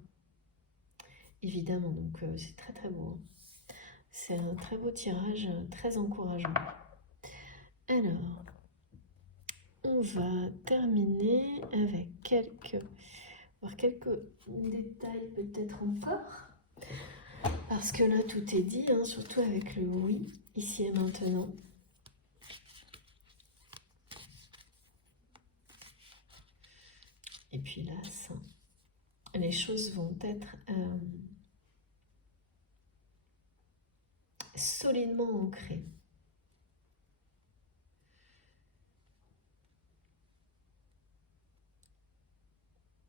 Évidemment, donc c'est très très beau, hein. C'est un très beau tirage, très encourageant. Alors, on va terminer avec quelques détails peut-être encore. Parce que là, tout est dit, hein, surtout avec le oui, ici et maintenant. Et puis là, ça, les choses vont être solidement ancrées.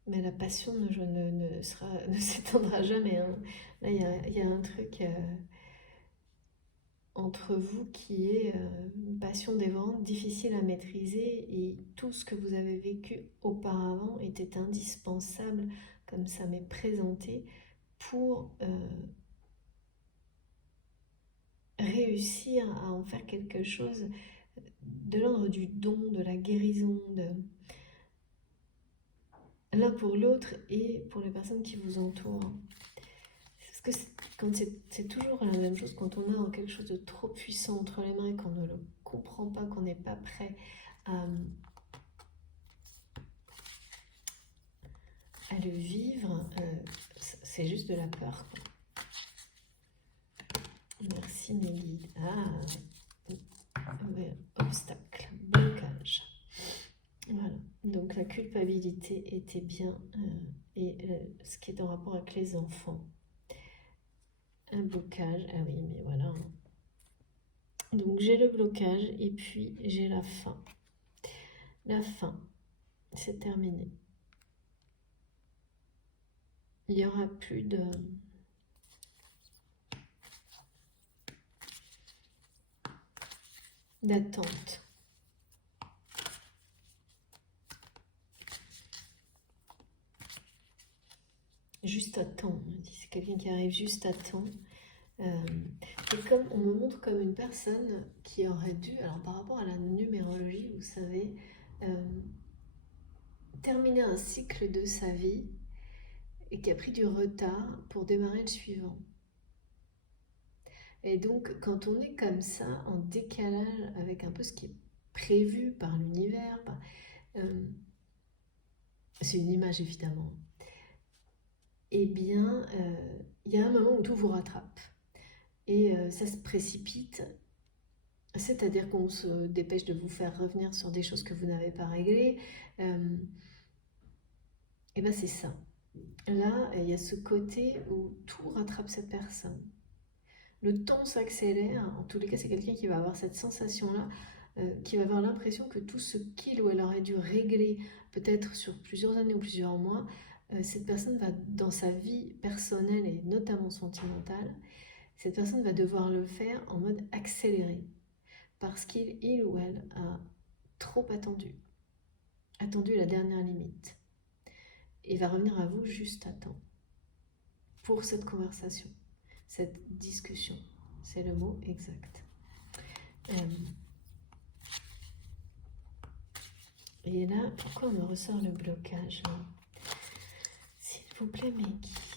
Mais la passion ne s'éteindra jamais, hein. Là, il y a un truc entre vous qui est une passion dévorante, difficile à maîtriser, et tout ce que vous avez vécu auparavant était indispensable, comme ça m'est présenté, pour réussir à en faire quelque chose de l'ordre du don, de la guérison, l'un pour l'autre et pour les personnes qui vous entourent. Parce que c'est toujours la même chose quand on a quelque chose de trop puissant entre les mains et qu'on ne le comprend pas, qu'on n'est pas prêt à le vivre, c'est juste de la peur, quoi. Merci mes guides. Obstacle, blocage. Voilà, donc la culpabilité était bien, et ce qui est en rapport avec les enfants. Un blocage, ah oui, mais voilà. Donc j'ai le blocage et puis j'ai la fin. La fin, c'est terminé. Il n'y aura plus d'attente. Juste à temps, on me dit. C'est quelqu'un qui arrive juste à temps. Et comme on me montre comme une personne qui aurait dû, alors par rapport à la numérologie, vous savez, terminer un cycle de sa vie et qui a pris du retard pour démarrer le suivant. Et donc, quand on est comme ça, en décalage avec un peu ce qui est prévu par l'univers, c'est une image évidemment, eh bien, il y a un moment où tout vous rattrape. Et ça se précipite, c'est-à-dire qu'on se dépêche de vous faire revenir sur des choses que vous n'avez pas réglées. Et bien c'est ça. Là, il y a ce côté où tout rattrape cette personne. Le temps s'accélère, en tous les cas c'est quelqu'un qui va avoir cette sensation-là, qui va avoir l'impression que tout ce qu'il ou elle aurait dû régler, peut-être sur plusieurs années ou plusieurs mois, cette personne va, dans sa vie personnelle et notamment sentimentale, cette personne va devoir le faire en mode accéléré, parce qu'il ou elle a trop attendu la dernière limite, et va revenir à vous juste à temps pour cette conversation, cette discussion. C'est le mot exact. Et là, pourquoi on me ressort le blocage là? S'il vous plaît, mes guides.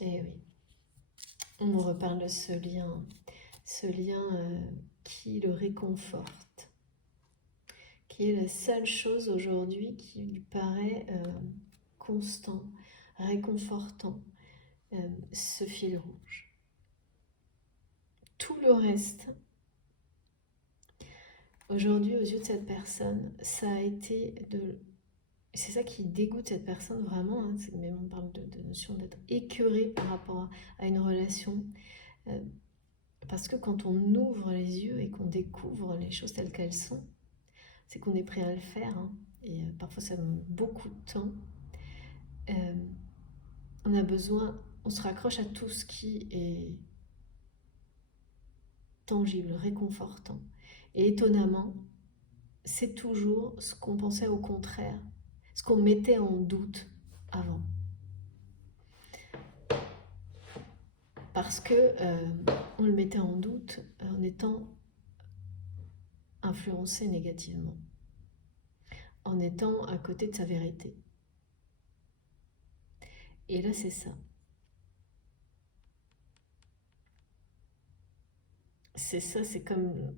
Eh oui, on me reparle de ce lien qui le réconforte, qui est la seule chose aujourd'hui qui lui paraît constant, réconfortant, ce fil rouge. Tout le reste, aujourd'hui, aux yeux de cette personne, ça a été de... C'est ça qui dégoûte cette personne vraiment, hein, même on parle de notion d'être écœuré par rapport à une relation. Parce que quand on ouvre les yeux et qu'on découvre les choses telles qu'elles sont, c'est qu'on est prêt à le faire, hein, et parfois ça met beaucoup de temps. On a besoin, on se raccroche à tout ce qui est tangible, réconfortant. Et étonnamment, c'est toujours ce qu'on pensait au contraire, ce qu'on mettait en doute avant. Parce que on le mettait en doute en étant influencé négativement, en étant à côté de sa vérité. Et là, c'est ça. C'est ça, c'est comme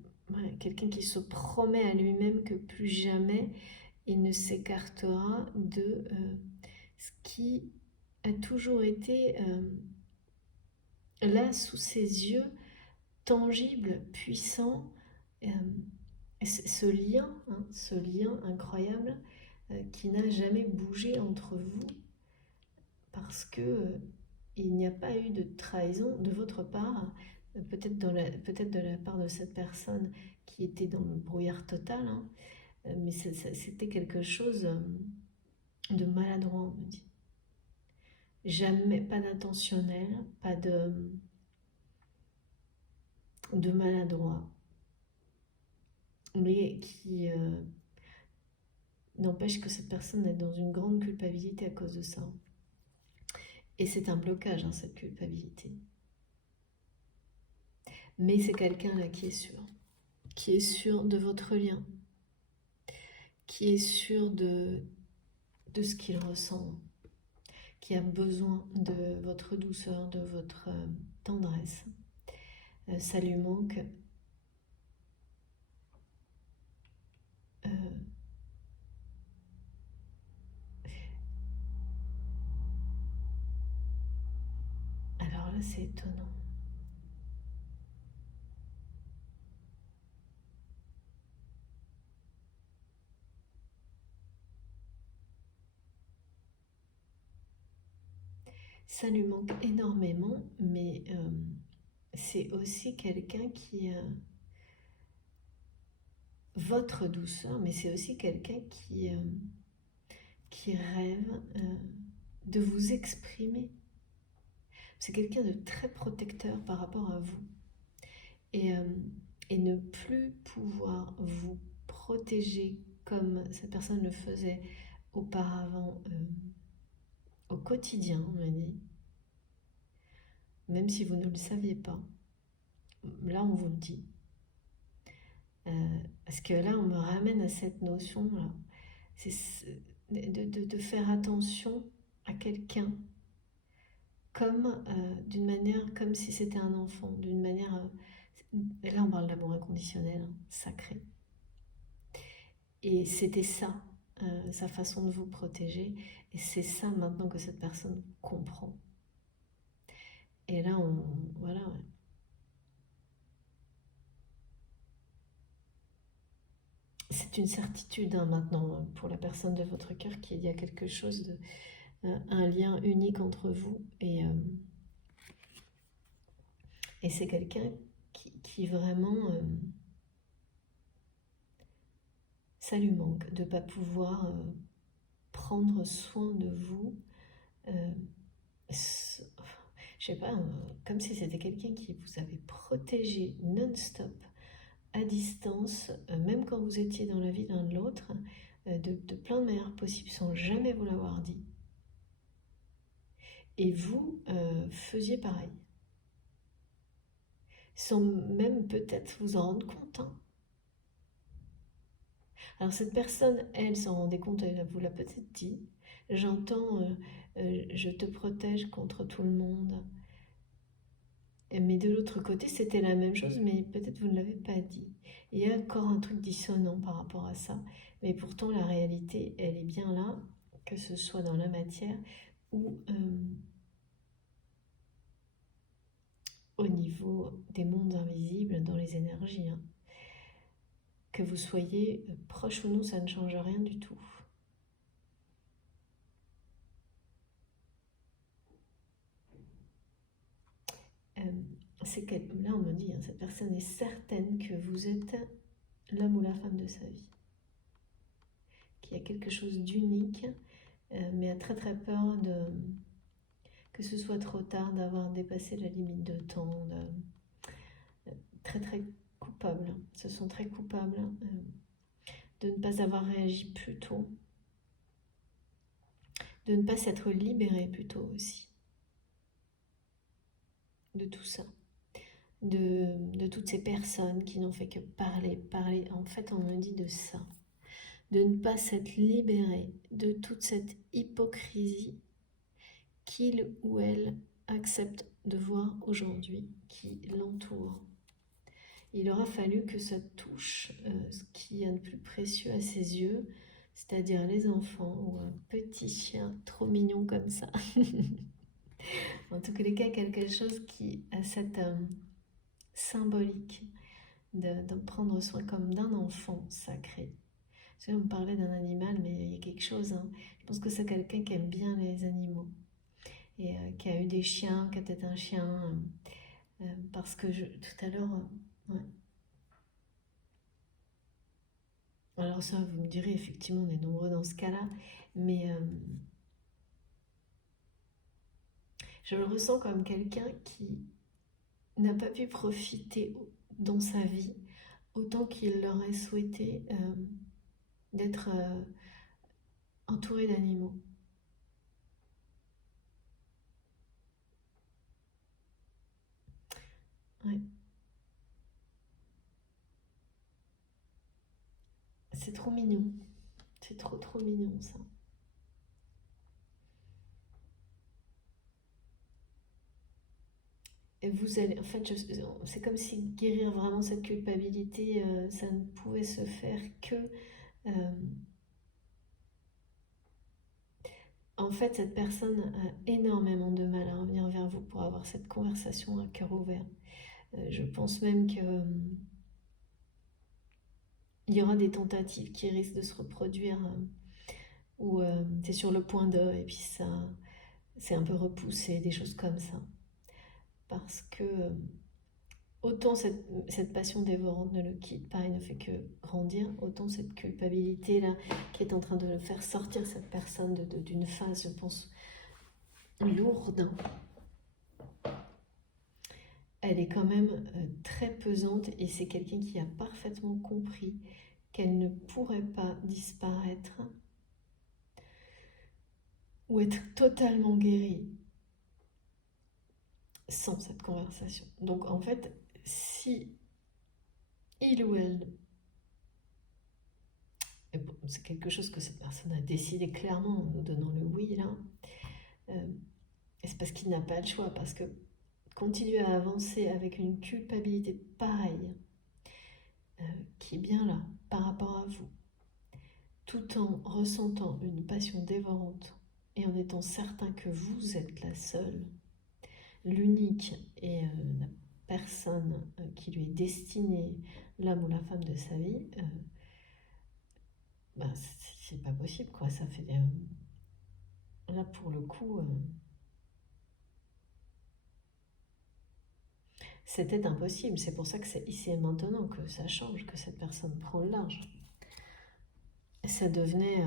quelqu'un qui se promet à lui-même que plus jamais il ne s'écartera de ce qui a toujours été là sous ses yeux, tangible, puissant. Ce lien incroyable qui n'a jamais bougé entre vous parce que il n'y a pas eu de trahison de votre part, peut-être de la part de cette personne qui était dans le brouillard total, hein, mais c'était quelque chose de maladroit, on me dit. Jamais, pas d'intentionnel, pas de maladroit, mais qui n'empêche que cette personne est dans une grande culpabilité à cause de ça. Et c'est un blocage, hein, cette culpabilité. Mais c'est quelqu'un là qui est sûr de votre lien, qui est sûr de ce qu'il ressent, qui a besoin de votre douceur, de votre tendresse. Ça lui manque. Alors là, c'est étonnant. ça lui manque énormément, mais c'est aussi quelqu'un qui a votre douceur, mais c'est aussi quelqu'un qui rêve de vous exprimer. C'est quelqu'un de très protecteur par rapport à vous. Et, euh, et ne plus pouvoir vous protéger comme cette personne le faisait auparavant au quotidien, on m'a dit, même si vous ne le saviez pas. Là, on vous le dit. Parce que là, on me ramène à cette notion-là. C'est de faire attention à quelqu'un comme d'une manière, comme si c'était un enfant, d'une manière. Là, on parle d'amour inconditionnel, hein, sacré. Et c'était ça, sa façon de vous protéger. Et c'est ça maintenant que cette personne comprend. Et là, voilà. C'est une certitude hein, maintenant pour la personne de votre cœur qu'il y a quelque chose de, un lien unique entre vous et c'est quelqu'un qui vraiment ça lui manque de ne pas pouvoir prendre soin de vous. Je sais pas, comme si c'était quelqu'un qui vous avait protégé non-stop, à distance, même quand vous étiez dans la vie l'un de l'autre, de plein de manières possibles, sans jamais vous l'avoir dit. Et vous faisiez pareil, sans même peut-être vous en rendre compte. Hein. Alors cette personne, elle s'en rendait compte, elle vous l'a peut-être dit. J'entends, je te protège contre tout le monde. Mais de l'autre côté, c'était la même chose, mais peut-être vous ne l'avez pas dit. Il y a encore un truc dissonant par rapport à ça, mais pourtant la réalité, elle est bien là, que ce soit dans la matière ou au niveau des mondes invisibles, dans les énergies. Hein. Que vous soyez proche ou non, ça ne change rien du tout. C'est que là, on me dit, hein, cette personne est certaine que vous êtes l'homme ou la femme de sa vie. Qu'il y a quelque chose d'unique, mais a très très peur que ce soit trop tard, d'avoir dépassé la limite de temps, très très coupables, se sont très coupables de ne pas avoir réagi plus tôt, de ne pas s'être libérés plus tôt aussi, de tout ça, de toutes ces personnes qui n'ont fait que parler. En fait, on me dit de ça, de ne pas s'être libéré de toute cette hypocrisie qu'il ou elle accepte de voir aujourd'hui, qui l'entoure. Il aura fallu que ça touche ce qui est le plus précieux à ses yeux, c'est-à-dire les enfants ou un petit chien trop mignon comme ça. En tous les cas, quelque chose qui a cette symbolique de prendre soin comme d'un enfant sacré. Tu sais, on me parlait d'un animal, mais il y a quelque chose. Hein. Je pense que c'est quelqu'un qui aime bien les animaux et qui a eu des chiens, qui a peut-être un chien. Parce que tout à l'heure, ouais. Alors ça, vous me direz, effectivement, on est nombreux dans ce cas-là, mais je le ressens comme quelqu'un qui n'a pas pu profiter dans sa vie autant qu'il l'aurait souhaité d'être entouré d'animaux. Ouais. C'est trop mignon. C'est trop trop mignon ça. Et vous allez, en fait, c'est comme si guérir vraiment cette culpabilité, ça ne pouvait se faire que euh, en fait, cette personne a énormément de mal à revenir vers vous pour avoir cette conversation à cœur ouvert. Je pense même que il y aura des tentatives qui risquent de se reproduire où c'est sur le point de, et puis ça, c'est un peu repoussé, des choses comme ça. Parce que autant cette passion dévorante ne le quitte pas et ne fait que grandir, autant cette culpabilité-là qui est en train de faire sortir cette personne d'une phase, je pense, lourde, elle est quand même très pesante et c'est quelqu'un qui a parfaitement compris qu'elle ne pourrait pas disparaître ou être totalement guérie sans cette conversation. Donc en fait, si il ou elle, et bon, c'est quelque chose que cette personne a décidé clairement en nous donnant le oui là, et c'est parce qu'il n'a pas le choix, parce que continuer à avancer avec une culpabilité pareille, qui est bien là par rapport à vous, tout en ressentant une passion dévorante et en étant certain que vous êtes la seule, l'unique et la personne qui lui est destinée, l'homme ou la femme de sa vie, bah, c'est pas possible quoi. Ça fait là pour le coup, c'était impossible. C'est pour ça que c'est ici et maintenant que ça change, que cette personne prend le large. Ça devenait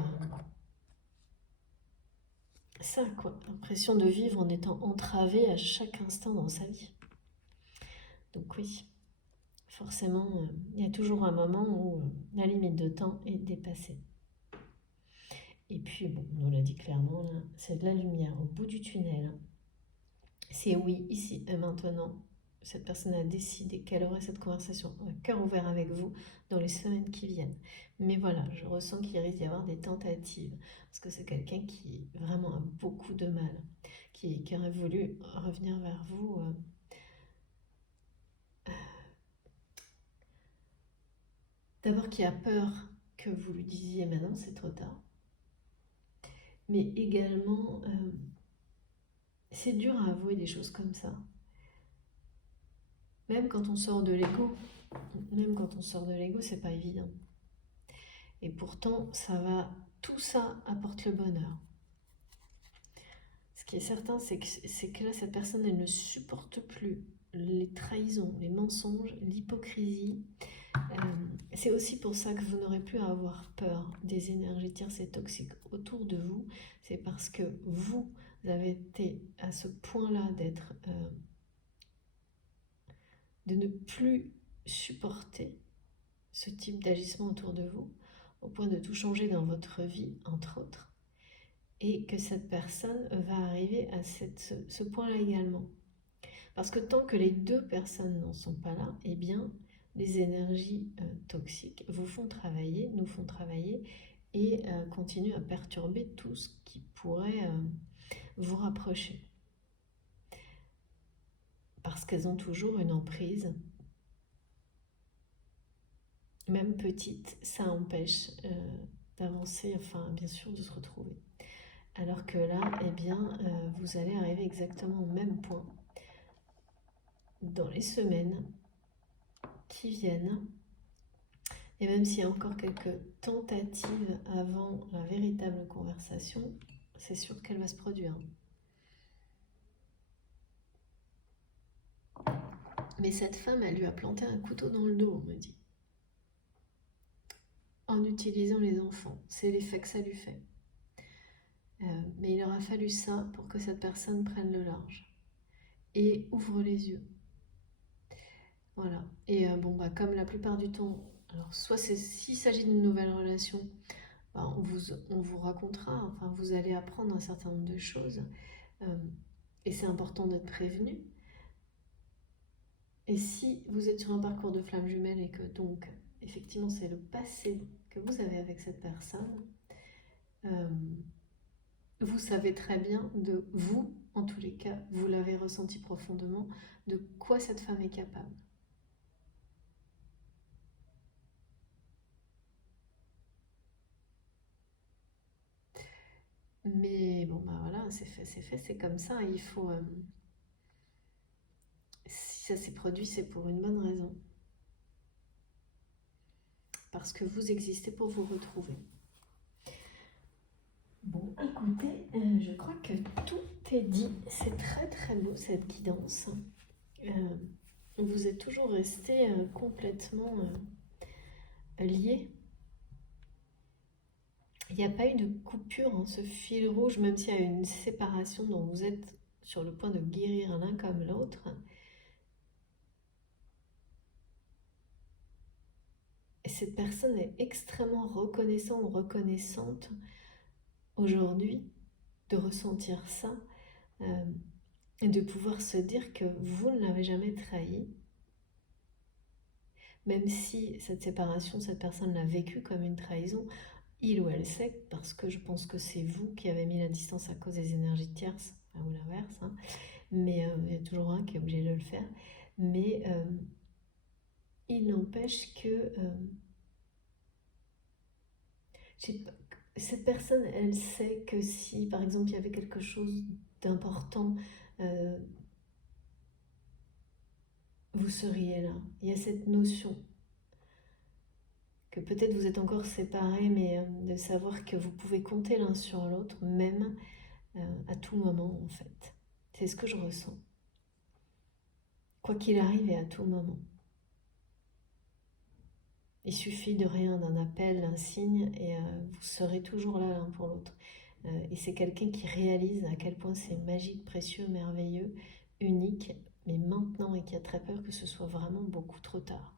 ça quoi, l'impression de vivre en étant entravé à chaque instant dans sa vie. Donc oui, forcément, il y a toujours un moment où la limite de temps est dépassée. Et puis, bon, on nous l'a dit clairement, là, c'est de la lumière au bout du tunnel. C'est oui, ici et maintenant. Cette personne a décidé qu'elle aurait cette conversation à cœur ouvert avec vous dans les semaines qui viennent. Mais voilà, je ressens qu'il risque d'y avoir des tentatives, parce que c'est quelqu'un qui vraiment a beaucoup de mal, qui aurait voulu revenir vers vous. D'abord qui a peur que vous lui disiez maintenant c'est trop tard, mais également c'est dur à avouer des choses comme ça. Même quand on sort de l'ego, c'est pas évident. Et pourtant, tout ça apporte le bonheur. Ce qui est certain, c'est que là, cette personne, elle ne supporte plus les trahisons, les mensonges, l'hypocrisie. C'est aussi pour ça que vous n'aurez plus à avoir peur des énergies tierces et toxiques autour de vous. C'est parce que vous avez été à ce point-là de ne plus supporter ce type d'agissement autour de vous, au point de tout changer dans votre vie, entre autres, et que cette personne va arriver à ce point-là également. Parce que tant que les deux personnes n'en sont pas là, eh bien, les énergies toxiques vous font travailler, nous font travailler, et continuent à perturber tout ce qui pourrait vous rapprocher. Parce qu'elles ont toujours une emprise, même petite, ça empêche d'avancer, enfin bien sûr de se retrouver. Alors que là, eh bien, vous allez arriver exactement au même point dans les semaines qui viennent. Et même s'il y a encore quelques tentatives avant la véritable conversation, c'est sûr qu'elle va se produire. Mais cette femme, elle lui a planté un couteau dans le dos, on me dit. En utilisant les enfants. C'est l'effet que ça lui fait. Mais il aura fallu ça pour que cette personne prenne le large. Et ouvre les yeux. Voilà. Et bon, bah, comme la plupart du temps, alors soit s'il s'agit d'une nouvelle relation, bah, on vous racontera, enfin vous allez apprendre un certain nombre de choses. Et c'est important d'être prévenu. Et si vous êtes sur un parcours de flamme jumelle et que donc, effectivement, c'est le passé que vous avez avec cette personne, vous savez très bien de vous, en tous les cas, vous l'avez ressenti profondément, de quoi cette femme est capable. Mais bon, bah voilà, c'est fait, c'est comme ça. Il faut. Si ça s'est produit, c'est pour une bonne raison. Parce que vous existez pour vous retrouver. Bon, écoutez, je crois que tout est dit. C'est très très beau cette guidance. Euh, vous êtes toujours resté complètement lié. Il n'y a pas eu de coupure, hein, ce fil rouge, même s'il y a eu une séparation dont vous êtes sur le point de guérir l'un comme l'autre. Et cette personne est extrêmement reconnaissante ou reconnaissante aujourd'hui de ressentir ça euh, et de pouvoir se dire que vous ne l'avez jamais trahi, même si cette séparation, cette personne l'a vécue comme une trahison, il ou elle sait, parce que je pense que c'est vous qui avez mis la distance à cause des énergies tierces, ou l'inverse, hein. Mais il y a toujours un qui est obligé de le faire. Mais il n'empêche que cette personne, elle sait que si, par exemple, il y avait quelque chose d'important, euh, vous seriez là. Il y a cette notion que peut-être vous êtes encore séparés, mais de savoir que vous pouvez compter l'un sur l'autre, même à tout moment, en fait. C'est ce que je ressens. Quoi qu'il arrive et à tout moment. Il suffit de rien, d'un appel, d'un signe, et vous serez toujours là l'un pour l'autre. Et c'est quelqu'un qui réalise à quel point c'est magique, précieux, merveilleux, unique, mais maintenant, et qui a très peur que ce soit vraiment beaucoup trop tard.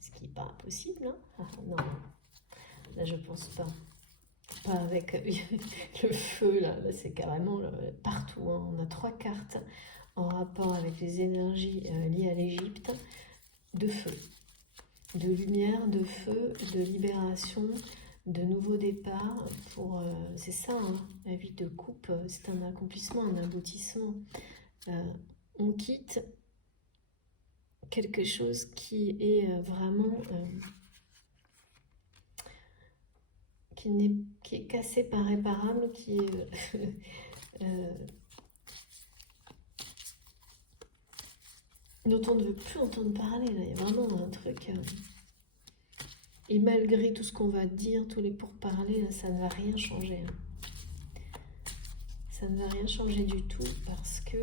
Ce qui n'est pas impossible, hein. Ah, non, là je pense pas. Pas avec le feu, là c'est carrément partout, hein. On a 3 cartes en rapport avec les énergies liées à l'Égypte, de feu, de lumière, de feu, de libération, de nouveau départ. Pour c'est ça, hein, la vie de coupe, c'est un accomplissement, un aboutissement. On quitte quelque chose qui est vraiment qui est cassé pas réparable, qui est dont on ne veut plus entendre parler. Là, il y a vraiment un truc. Et malgré tout ce qu'on va dire, tous les pourparlers, là, ça ne va rien changer, hein. Ça ne va rien changer du tout parce que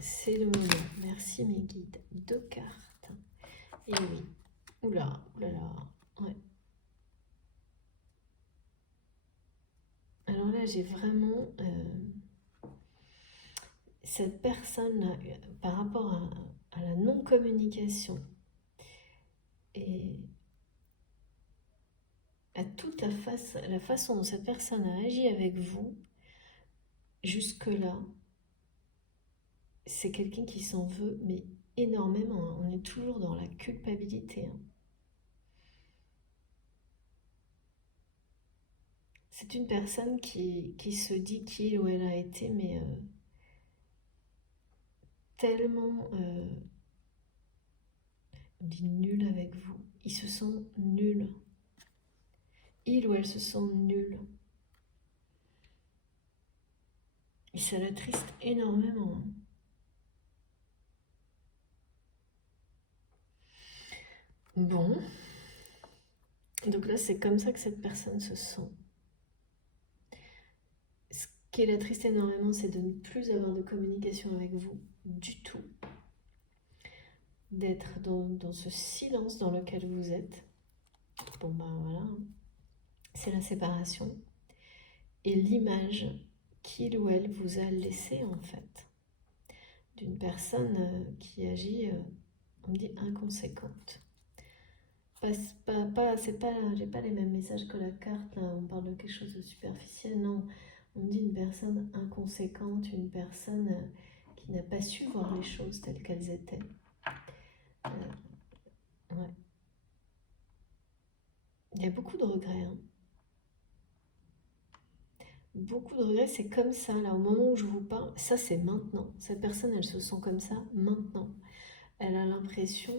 c'est le moment. Merci mes guides. 2 cartes. Et oui. Oula, oulala. Ouais. Alors là, j'ai vraiment cette personne-là, par rapport à la non-communication et à toute la façon dont cette personne a agi avec vous, jusque-là, c'est quelqu'un qui s'en veut, mais énormément, hein. On est toujours dans la culpabilité, hein. C'est une personne qui se dit qui il ou elle a été, mais tellement, on dit nul avec vous. Ils se sentent nuls. Il ou elle se sent nul. Et ça l'attriste énormément, hein. Bon, donc là c'est comme ça que cette personne se sent. Ce qui l'attriste énormément, c'est de ne plus avoir de communication avec vous du tout. D'être dans ce silence dans lequel vous êtes. Bon ben voilà, c'est la séparation. Et l'image qu'il ou elle vous a laissée en fait. D'une personne qui agit, on me dit, inconséquente. J'ai pas les mêmes messages que la carte, là, on parle de quelque chose de superficiel, non. On me dit une personne inconséquente, une personne qui n'a pas su voir les choses telles qu'elles étaient. Ouais. Il y a beaucoup de regrets, hein. Beaucoup de regrets, c'est comme ça, là, au moment où je vous parle, ça c'est maintenant. Cette personne, elle se sent comme ça maintenant. Elle a l'impression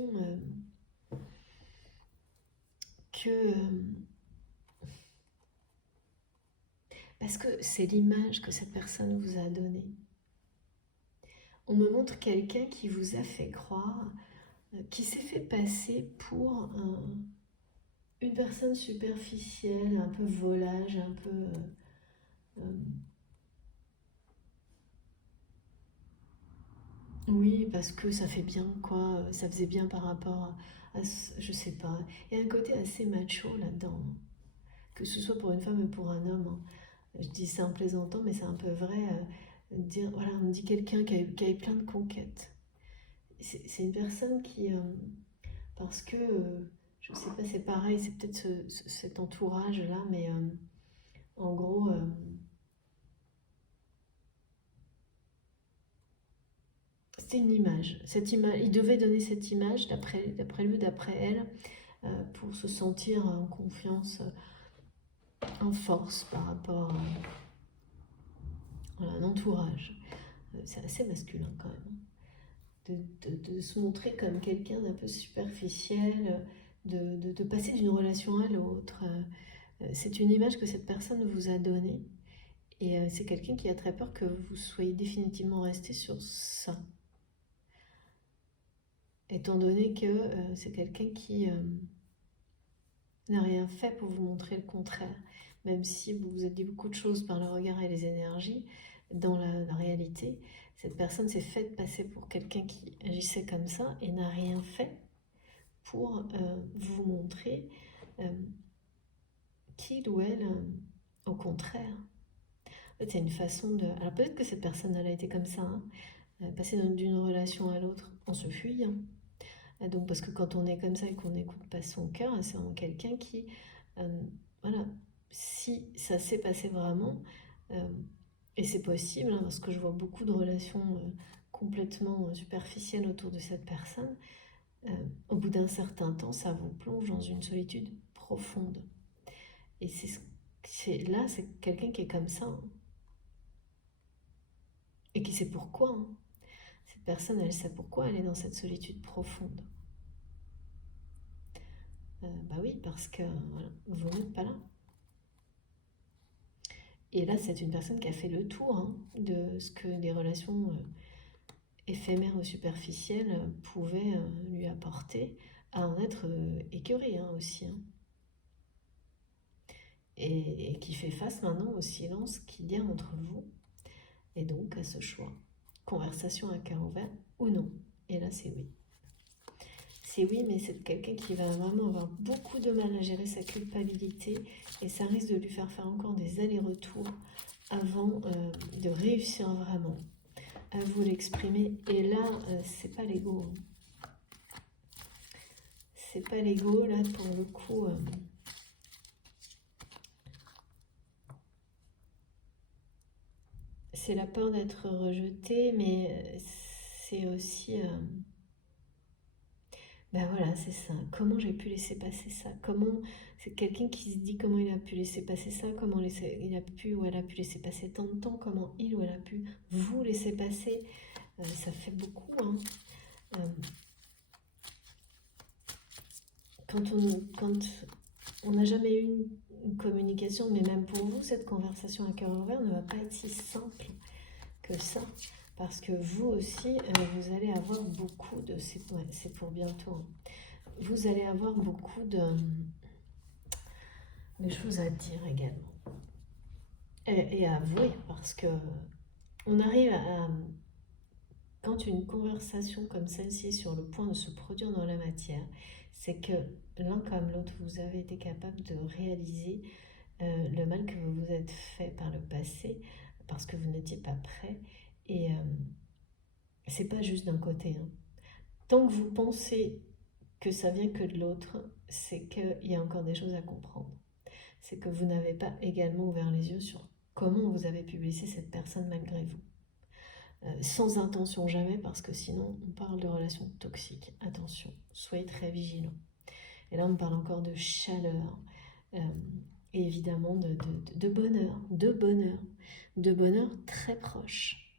que parce que c'est l'image que cette personne vous a donnée. On me montre quelqu'un qui vous a fait croire, qui s'est fait passer pour une personne superficielle, un peu volage, un peu... euh, oui, parce que ça fait bien, quoi. Ça faisait bien par rapport je sais pas. Il y a un côté assez macho là-dedans, hein. Que ce soit pour une femme ou pour un homme, hein. Je dis ça en plaisantant, mais c'est un peu vrai. Dire, voilà, on me dit quelqu'un qui a eu plein de conquêtes. C'est une personne qui, parce que, je sais pas, c'est pareil, c'est peut-être cet entourage-là, mais en gros, c'était une image. Cette image. Il devait donner cette image, d'après lui, d'après elle, pour se sentir en confiance, en force par rapport à un entourage. C'est assez masculin quand même, de se montrer comme quelqu'un d'un peu superficiel, de passer d'une relation à l'autre. C'est une image que cette personne vous a donnée. Et c'est quelqu'un qui a très peur que vous soyez définitivement resté sur ça. Étant donné que c'est quelqu'un qui n'a rien fait pour vous montrer le contraire. Même si vous vous êtes dit beaucoup de choses par le regard et les énergies, dans la réalité, cette personne s'est faite passer pour quelqu'un qui agissait comme ça et n'a rien fait pour vous montrer euh, qu'il ou elle, au contraire. En fait, c'est une façon de... Alors peut-être que cette personne, elle a été comme ça, hein, passer d'une relation à l'autre en se fuyant. Donc, parce que quand on est comme ça et qu'on n'écoute pas son cœur, c'est vraiment quelqu'un qui, euh, voilà, si ça s'est passé vraiment, euh, et c'est possible, hein, parce que je vois beaucoup de relations complètement superficielles autour de cette personne, au bout d'un certain temps, ça vous plonge dans une solitude profonde. Et là, c'est quelqu'un qui est comme ça, hein, et qui sait pourquoi, hein. Cette personne, elle sait pourquoi elle est dans cette solitude profonde. Bah oui, parce que voilà, vous n'êtes pas là. Et là, c'est une personne qui a fait le tour, hein, de ce que les relations éphémères ou superficielles pouvaient lui apporter, à en être écœurée, hein, aussi, hein. Et qui fait face maintenant au silence qu'il y a entre vous, et donc à ce choix. Conversation à cœur ouvert ou non. Et là, c'est oui. C'est oui, mais c'est quelqu'un qui va vraiment avoir beaucoup de mal à gérer sa culpabilité, et ça risque de lui faire encore des allers-retours avant de réussir vraiment à vous l'exprimer. Et là, c'est pas l'ego, hein. C'est pas l'ego, là, pour le coup. C'est la peur d'être rejeté, mais c'est aussi... ben voilà, c'est ça. Comment j'ai pu laisser passer ça? Comment... C'est quelqu'un qui se dit comment il a pu laisser passer ça, comment il a pu ou elle a pu laisser passer tant de temps, comment il ou elle a pu vous laisser passer. Ça fait beaucoup, hein. Euh, quand on n'a jamais eu une communication, mais même pour vous, cette conversation à cœur ouvert ne va pas être si simple que ça. Parce que vous aussi, vous allez avoir beaucoup de... C'est pour bientôt, hein. Vous allez avoir beaucoup de choses à dire également. Et à avouer, parce que on arrive à... Quand une conversation comme celle-ci est sur le point de se produire dans la matière, c'est que l'un comme l'autre, vous avez été capable de réaliser le mal que vous vous êtes fait par le passé, parce que vous n'étiez pas prêt. Et c'est pas juste d'un côté, hein. Tant que vous pensez que ça vient que de l'autre, c'est qu'il y a encore des choses à comprendre. C'est que vous n'avez pas également ouvert les yeux sur comment vous avez pu blesser cette personne malgré vous. Sans intention jamais, parce que sinon on parle de relations toxiques. Attention, soyez très vigilants. Et là on parle encore de chaleur, euh, et évidemment de bonheur, de bonheur très proche,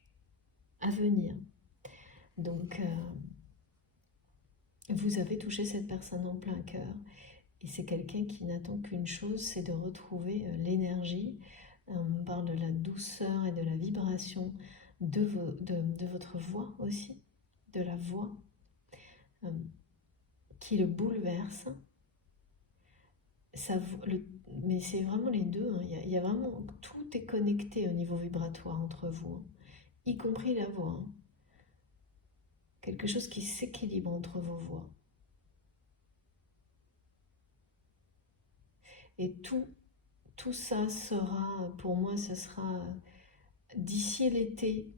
à venir. Donc vous avez touché cette personne en plein cœur, et c'est quelqu'un qui n'attend qu'une chose, c'est de retrouver l'énergie. On parle de la douceur et de la vibration de votre voix aussi, de la voix, euh, qui le bouleverse, ça, mais c'est vraiment les deux, hein. Il y a vraiment, tout est connecté au niveau vibratoire entre vous, hein, y compris la voix, hein. Quelque chose qui s'équilibre entre vos voix. Et tout ça sera, pour moi, ce sera d'ici l'été,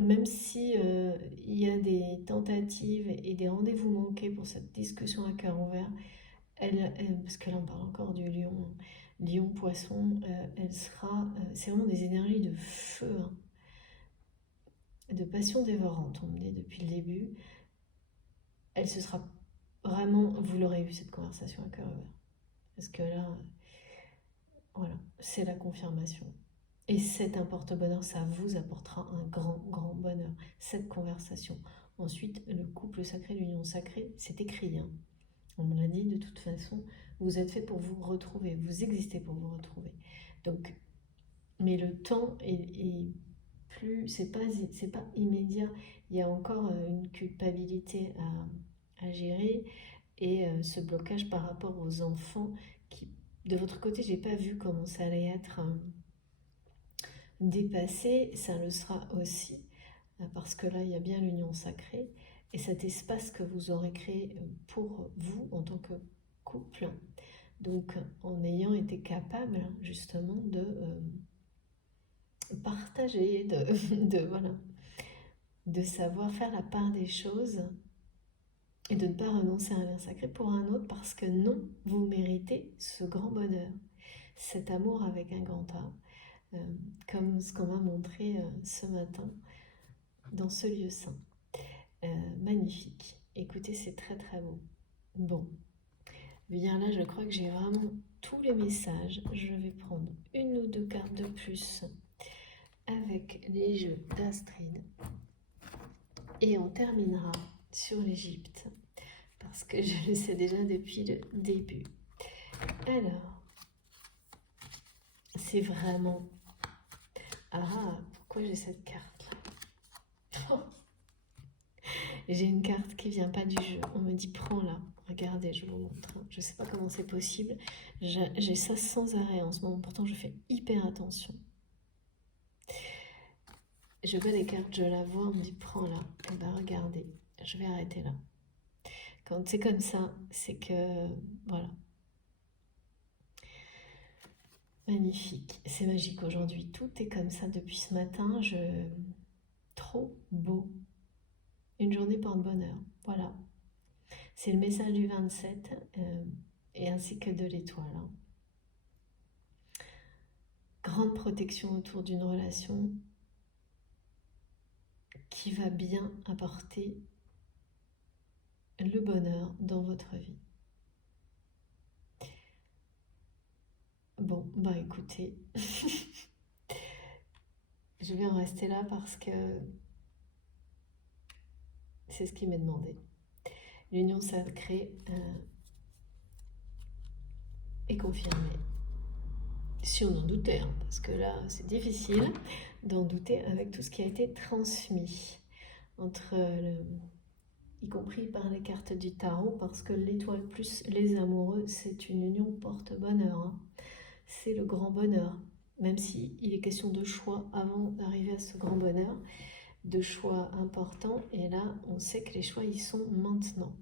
même si il y a des tentatives et des rendez-vous manqués pour cette discussion à cœur ouvert, parce que là on parle encore du lion, lion poisson, elle sera, c'est vraiment des énergies de feu, hein, de passion dévorante, on me dit depuis le début. Elle se sera vraiment, vous l'aurez vu cette conversation à cœur ouvert, parce que là, voilà, c'est la confirmation. Et cet porte-bonheur, ça vous apportera un grand, grand bonheur, cette conversation. Ensuite, le couple sacré, l'union sacrée, c'est écrit, hein. On me l'a dit, de toute façon, vous êtes fait pour vous retrouver, vous existez pour vous retrouver. Donc, mais le temps est plus, c'est pas immédiat. Il y a encore une culpabilité à gérer et ce blocage par rapport aux enfants qui, de votre côté, j'ai pas vu comment ça allait être dépassé. Ça le sera aussi parce que là, il y a bien l'union sacrée et cet espace que vous aurez créé pour vous en tant que couple. Donc, en ayant été capable justement de partager, voilà, de savoir faire la part des choses et de ne pas renoncer à un lien sacré pour un autre parce que non, vous méritez ce grand bonheur, cet amour avec un grand A, comme ce qu'on m'a montré ce matin dans ce lieu saint. Magnifique. Écoutez, c'est très très beau. Bon, bien là, je crois que j'ai vraiment tous les messages. Je vais prendre une ou deux cartes de plus avec les jeux d'Astrid. Et on terminera sur l'Égypte, parce que je le sais déjà depuis le début. Alors, c'est vraiment... Ah, pourquoi j'ai cette carte-là? J'ai une carte qui vient pas du jeu. On me dit, prends-la. Regardez, je vous montre. Je sais pas comment c'est possible. J'ai ça sans arrêt en ce moment. Pourtant, je fais hyper attention. Je vois les cartes, je la vois, on me dit, prends-la. Et ben, regardez, je vais arrêter là. Quand c'est comme ça, c'est que... Voilà. Magnifique. C'est magique aujourd'hui. Tout est comme ça depuis ce matin. Trop beau. Une journée porte-bonheur. Voilà. C'est le message du 27 et ainsi que de l'étoile, hein. Grande protection autour d'une relation qui va bien apporter le bonheur dans votre vie. Bon, bah écoutez, je vais en rester là parce que c'est ce qui m'est demandé. L'union sacrée est confirmée. Si on en doutait, hein, parce que là c'est difficile d'en douter avec tout ce qui a été transmis, y compris par les cartes du tarot, parce que l'étoile plus les amoureux, c'est une union porte-bonheur, hein. C'est le grand bonheur, même si il est question de choix avant d'arriver à ce grand bonheur, de choix importants, et là on sait que les choix y sont maintenant.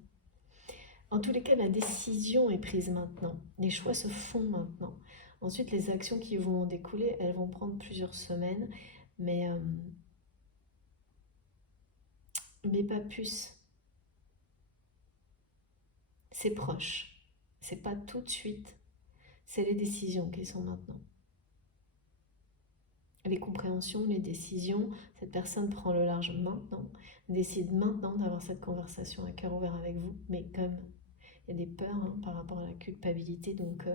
En tous les cas, la décision est prise maintenant, les choix se font maintenant. Ensuite, les actions qui vont en découler, elles vont prendre plusieurs semaines, mais pas plus. C'est proche, c'est pas tout de suite, c'est les décisions qui sont maintenant. Les compréhensions, les décisions, cette personne prend le large maintenant, décide maintenant d'avoir cette conversation à cœur ouvert avec vous, mais comme il y a des peurs hein, par rapport à la culpabilité, donc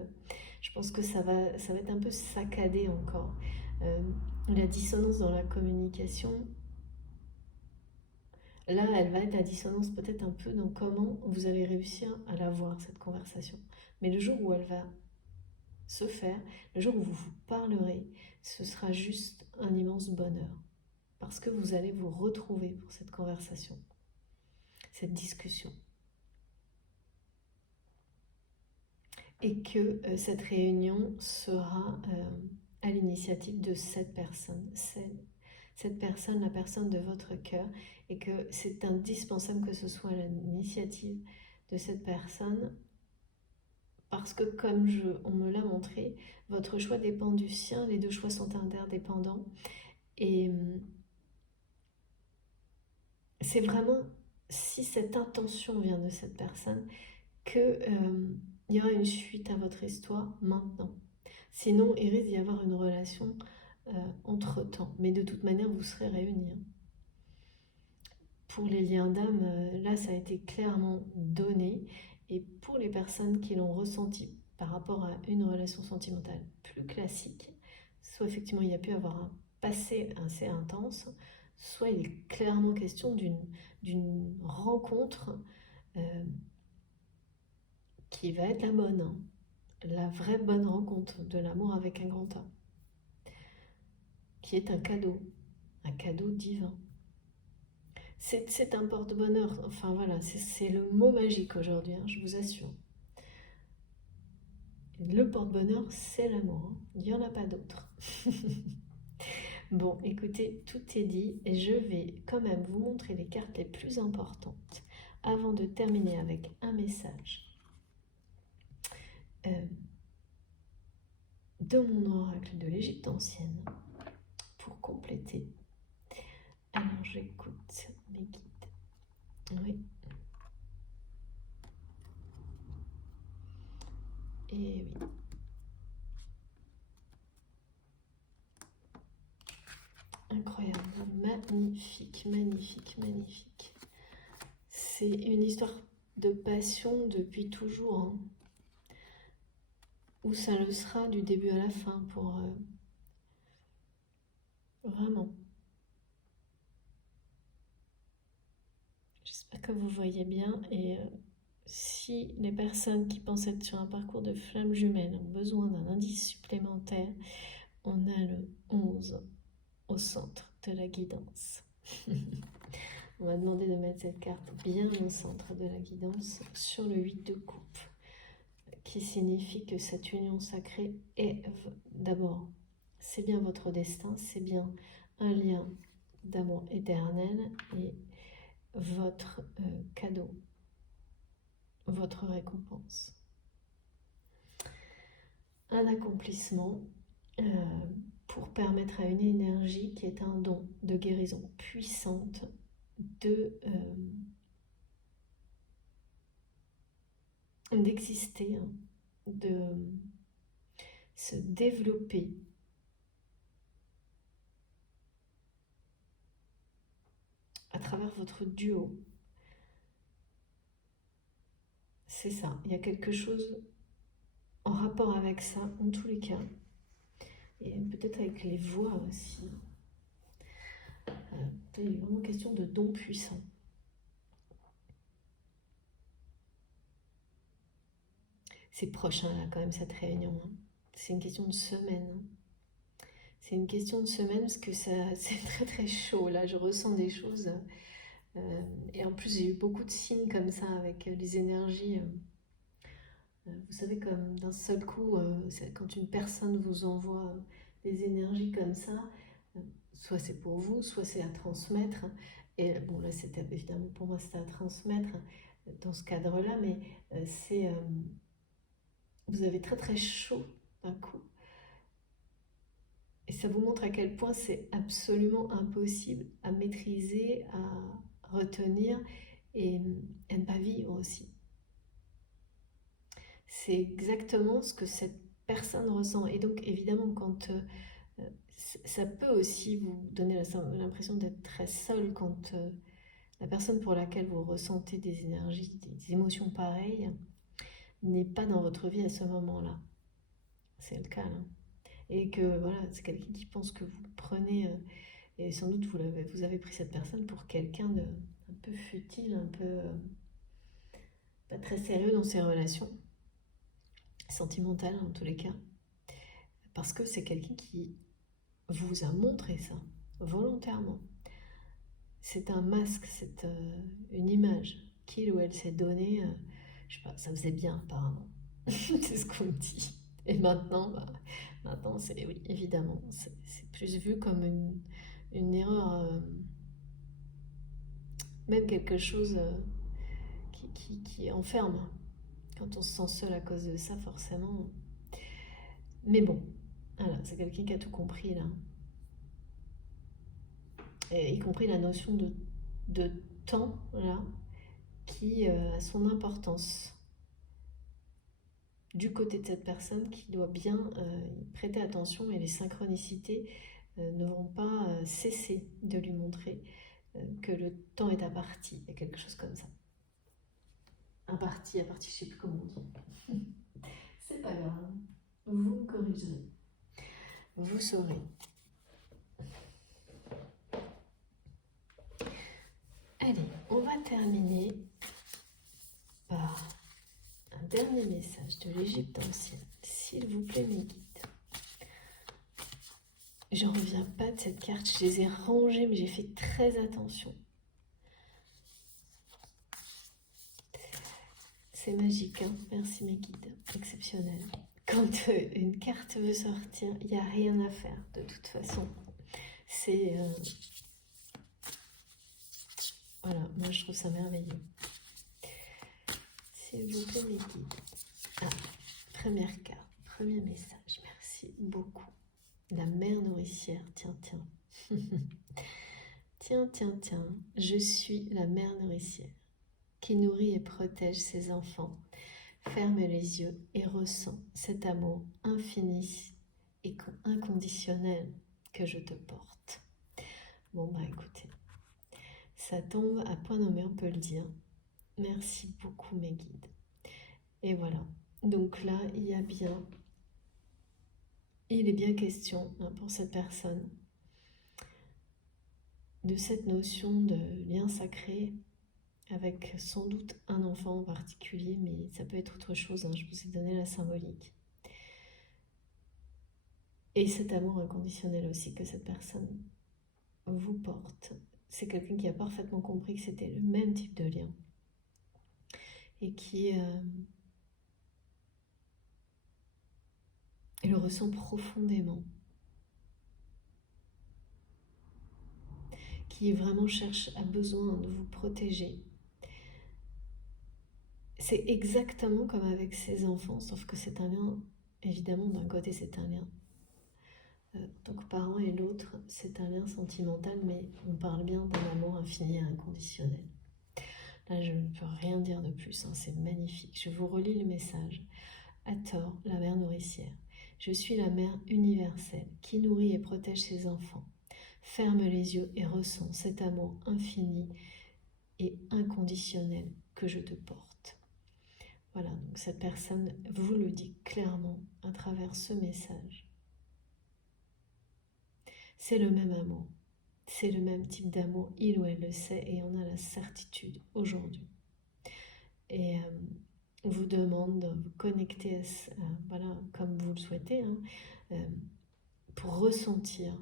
je pense que ça va être un peu saccadé encore. La dissonance dans la communication, là, elle va être la dissonance peut-être un peu dans comment vous allez réussir à l'avoir, cette conversation. Mais le jour où elle va se faire, le jour où vous vous parlerez, ce sera juste un immense bonheur. Parce que vous allez vous retrouver pour cette conversation, cette discussion. et que cette réunion sera à l'initiative de cette personne. Cette personne, la personne de votre cœur, et que c'est indispensable que ce soit l'initiative de cette personne, parce que comme on me l'a montré, votre choix dépend du sien, les deux choix sont interdépendants, et c'est vraiment, si cette intention vient de cette personne, qu'il y aura une suite à votre histoire maintenant. Sinon, il risque d'y avoir une relation entre-temps. Mais de toute manière, vous serez réunis. Pour les liens d'âme, là, ça a été clairement donné. Et pour les personnes qui l'ont ressenti par rapport à une relation sentimentale plus classique, soit effectivement il y a pu avoir un passé assez intense, soit il est clairement question d'une rencontre qui va être la bonne, hein. La vraie bonne rencontre de l'amour avec un grand A, qui est un cadeau divin. C'est un porte-bonheur, enfin voilà, c'est le mot magique aujourd'hui, hein, je vous assure. Le porte-bonheur, c'est l'amour, hein. Il n'y en a pas d'autre. Bon, écoutez, tout est dit et je vais quand même vous montrer les cartes les plus importantes avant de terminer avec un message de mon oracle de l'Égypte ancienne pour compléter. Alors j'écoute mes guides. Oui. Et oui. Incroyable, magnifique, magnifique, magnifique. C'est une histoire de passion depuis toujours, hein. Ou ça le sera du début à la fin pour vraiment. J'espère que vous voyez bien et si les personnes qui pensent être sur un parcours de flamme jumelle ont besoin d'un indice supplémentaire, on a le 11 au centre de la guidance. On va demander de mettre cette carte bien au centre de la guidance sur le 8 de coupe, qui signifie que cette union sacrée est d'abord, c'est bien votre destin, c'est bien un lien d'amour éternel et votre cadeau, votre récompense. Un accomplissement pour permettre à une énergie qui est un don de guérison puissante d'exister, de se développer à travers votre duo. C'est ça, il y a quelque chose en rapport avec ça, en tous les cas, et peut-être avec les voix aussi. Il est vraiment question de dons puissants. C'est proche, hein, là, quand même, cette réunion, hein. C'est une question de semaine, hein. C'est une question de semaine parce que c'est très très chaud, là, je ressens des choses. Et en plus, j'ai eu beaucoup de signes comme ça avec les énergies. Vous savez, comme d'un seul coup, quand une personne vous envoie des énergies comme ça, soit c'est pour vous, soit c'est à transmettre. Et bon, là, c'était évidemment pour moi, c'était à transmettre dans ce cadre-là, mais vous avez très très chaud d'un coup. Et ça vous montre à quel point c'est absolument impossible à maîtriser, à retenir et à ne pas vivre aussi. C'est exactement ce que cette personne ressent. Et donc, évidemment, quand ça peut aussi vous donner l'impression d'être très seul quand la personne pour laquelle vous ressentez des énergies, des émotions pareilles, n'est pas dans votre vie à ce moment-là. C'est le cas, là. Et que voilà, c'est quelqu'un qui pense que vous prenez, et sans doute vous avez pris cette personne pour quelqu'un de un peu futile, un peu pas très sérieux dans ses relations sentimentales en tous les cas, parce que c'est quelqu'un qui vous a montré ça volontairement. C'est un masque, c'est une image qu'il ou elle s'est donnée, je sais pas, ça faisait bien apparemment. C'est ce qu'on dit. Et maintenant, maintenant c'est oui, évidemment, c'est plus vu comme une erreur, même quelque chose qui enferme. Quand on se sent seul à cause de ça, forcément. Mais bon, voilà, c'est quelqu'un qui a tout compris là. Et y compris la notion de temps là, qui a son importance du côté de cette personne qui doit bien y prêter attention et les synchronicités ne vont pas cesser de lui montrer que le temps est imparti, il y a quelque chose comme ça. Imparti, je sais plus comment on dit. C'est pas grave, vous me corrigerez, vous saurez. Allez, on va terminer par un dernier message de l'Égypte ancienne. S'il vous plaît, mes guides. Je reviens pas de cette carte, je les ai rangées, mais j'ai fait très attention. C'est magique, hein. Merci mes guides, exceptionnel. Quand une carte veut sortir, il n'y a rien à faire, de toute façon. C'est... Voilà, moi je trouve ça merveilleux. S'il vous plaît, mes guides. Ah, première carte, premier message, merci beaucoup. La mère nourricière, tiens, tiens. Tiens, tiens, tiens, je suis la mère nourricière qui nourrit et protège ses enfants. Ferme les yeux et ressens cet amour infini et inconditionnel que je te porte. Bon bah écoutez, ça tombe à point nommé, on peut le dire. Merci beaucoup mes guides. Et voilà, donc là il est bien question pour cette personne de cette notion de lien sacré avec sans doute un enfant en particulier, mais ça peut être autre chose, hein, je vous ai donné la symbolique. Et cet amour inconditionnel aussi que cette personne vous porte. C'est quelqu'un qui a parfaitement compris que c'était le même type de lien et qui le ressent profondément, qui vraiment a besoin de vous protéger. C'est exactement comme avec ses enfants, sauf que c'est un lien, évidemment d'un côté c'est un lien donc parent et l'autre c'est un lien sentimental, mais on parle bien d'un amour infini et inconditionnel. Là je ne peux rien dire de plus, hein, c'est magnifique. Je vous relis le message. Hathor, la mère nourricière. Je suis la mère universelle qui nourrit et protège ses enfants. Ferme les yeux et ressens cet amour infini et inconditionnel que je te porte. Voilà, donc cette personne vous le dit clairement à travers ce message. C'est le même amour, c'est le même type d'amour, il ou elle le sait et on a la certitude aujourd'hui. Et vous demande de vous connecter voilà, comme vous le souhaitez, hein, pour ressentir.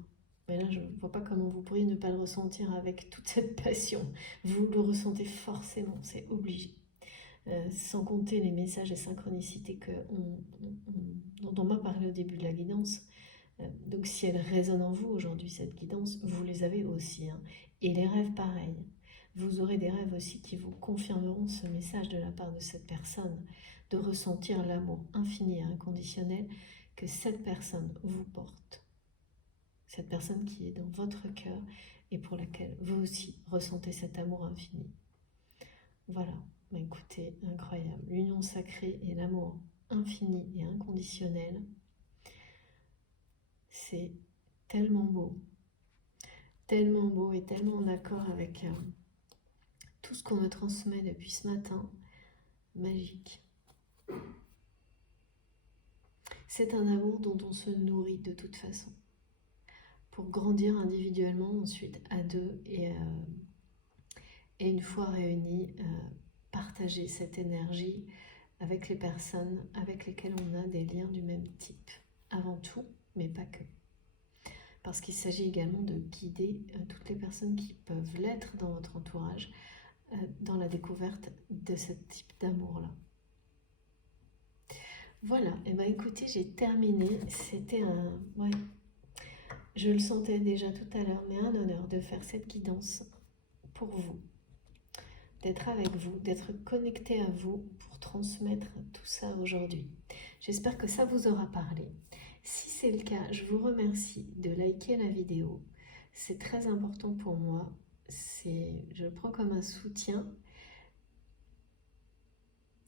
Mais là, je ne vois pas comment vous pourriez ne pas le ressentir avec toute cette passion. Vous le ressentez forcément, c'est obligé. Sans compter les messages et synchronicités dont on m'a parlé au début de la guidance. Donc si elle résonne en vous aujourd'hui, cette guidance, vous les avez aussi, hein. Et les rêves, pareil. Vous aurez des rêves aussi qui vous confirmeront ce message de la part de cette personne, de ressentir l'amour infini et inconditionnel que cette personne vous porte. Cette personne qui est dans votre cœur et pour laquelle vous aussi ressentez cet amour infini. Voilà, écoutez, incroyable. L'union sacrée et l'amour infini et inconditionnel, c'est tellement beau et tellement en accord avec tout ce qu'on me transmet depuis ce matin. Magique. C'est un amour dont on se nourrit de toute façon. Pour grandir individuellement, ensuite à deux et une fois réunis, partager cette énergie avec les personnes avec lesquelles on a des liens du même type. Avant tout, mais pas que. Parce qu'il s'agit également de guider toutes les personnes qui peuvent l'être dans votre entourage dans la découverte de ce type d'amour-là. Voilà, et ben écoutez, j'ai terminé. C'était un... Ouais, je le sentais déjà tout à l'heure, mais un honneur de faire cette guidance pour vous, d'être avec vous, d'être connecté à vous pour transmettre tout ça aujourd'hui. J'espère que ça vous aura parlé. Si c'est le cas, je vous remercie de liker la vidéo. C'est très important pour moi. Je le prends comme un soutien,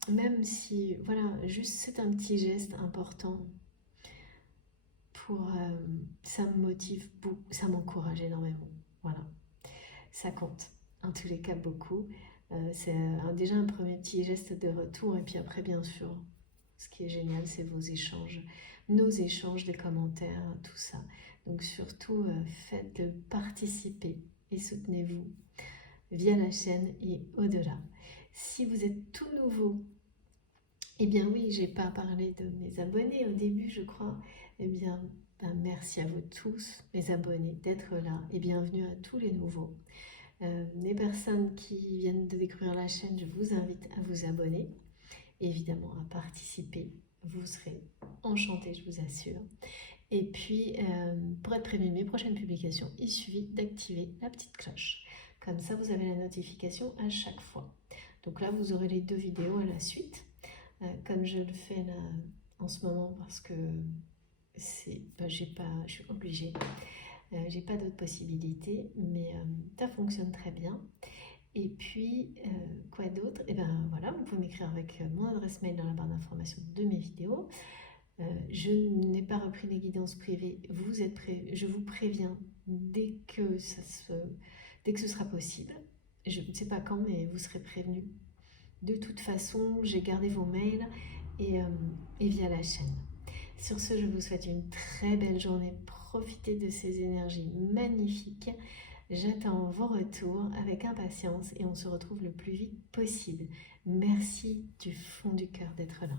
même si, voilà, juste c'est un petit geste important pour, ça me motive beaucoup, ça m'encourage énormément. Voilà, ça compte. En tous les cas, beaucoup. C'est déjà un premier petit geste de retour. Et puis après, bien sûr, ce qui est génial, c'est vos échanges, nos échanges, les commentaires, tout ça. Donc surtout, faites participer et soutenez-vous via la chaîne et au-delà. Si vous êtes tout nouveau, eh bien oui, j'ai pas parlé de mes abonnés au début, je crois. Eh bien, merci à vous tous, mes abonnés, d'être là et bienvenue à tous les nouveaux. Les personnes qui viennent de découvrir la chaîne, je vous invite à vous abonner, évidemment à participer. Vous serez enchantés, je vous assure. Et puis, pour être prévenu de mes prochaines publications, il suffit d'activer la petite cloche. Comme ça, vous avez la notification à chaque fois. Donc là, vous aurez les 2 vidéos à la suite, comme je le fais là en ce moment parce que je suis obligée. J'ai pas d'autres possibilités, mais ça fonctionne très bien. Et puis, quoi d'autre? Et ben voilà, vous pouvez m'écrire avec mon adresse mail dans la barre d'information de mes vidéos. Je n'ai pas repris les guidances privées. Je vous préviens dès que ce sera possible. Je ne sais pas quand, mais vous serez prévenus. De toute façon, j'ai gardé vos mails et, et via la chaîne. Sur ce, je vous souhaite une très belle journée. Profitez de ces énergies magnifiques. J'attends vos retours avec impatience et on se retrouve le plus vite possible. Merci du fond du cœur d'être là.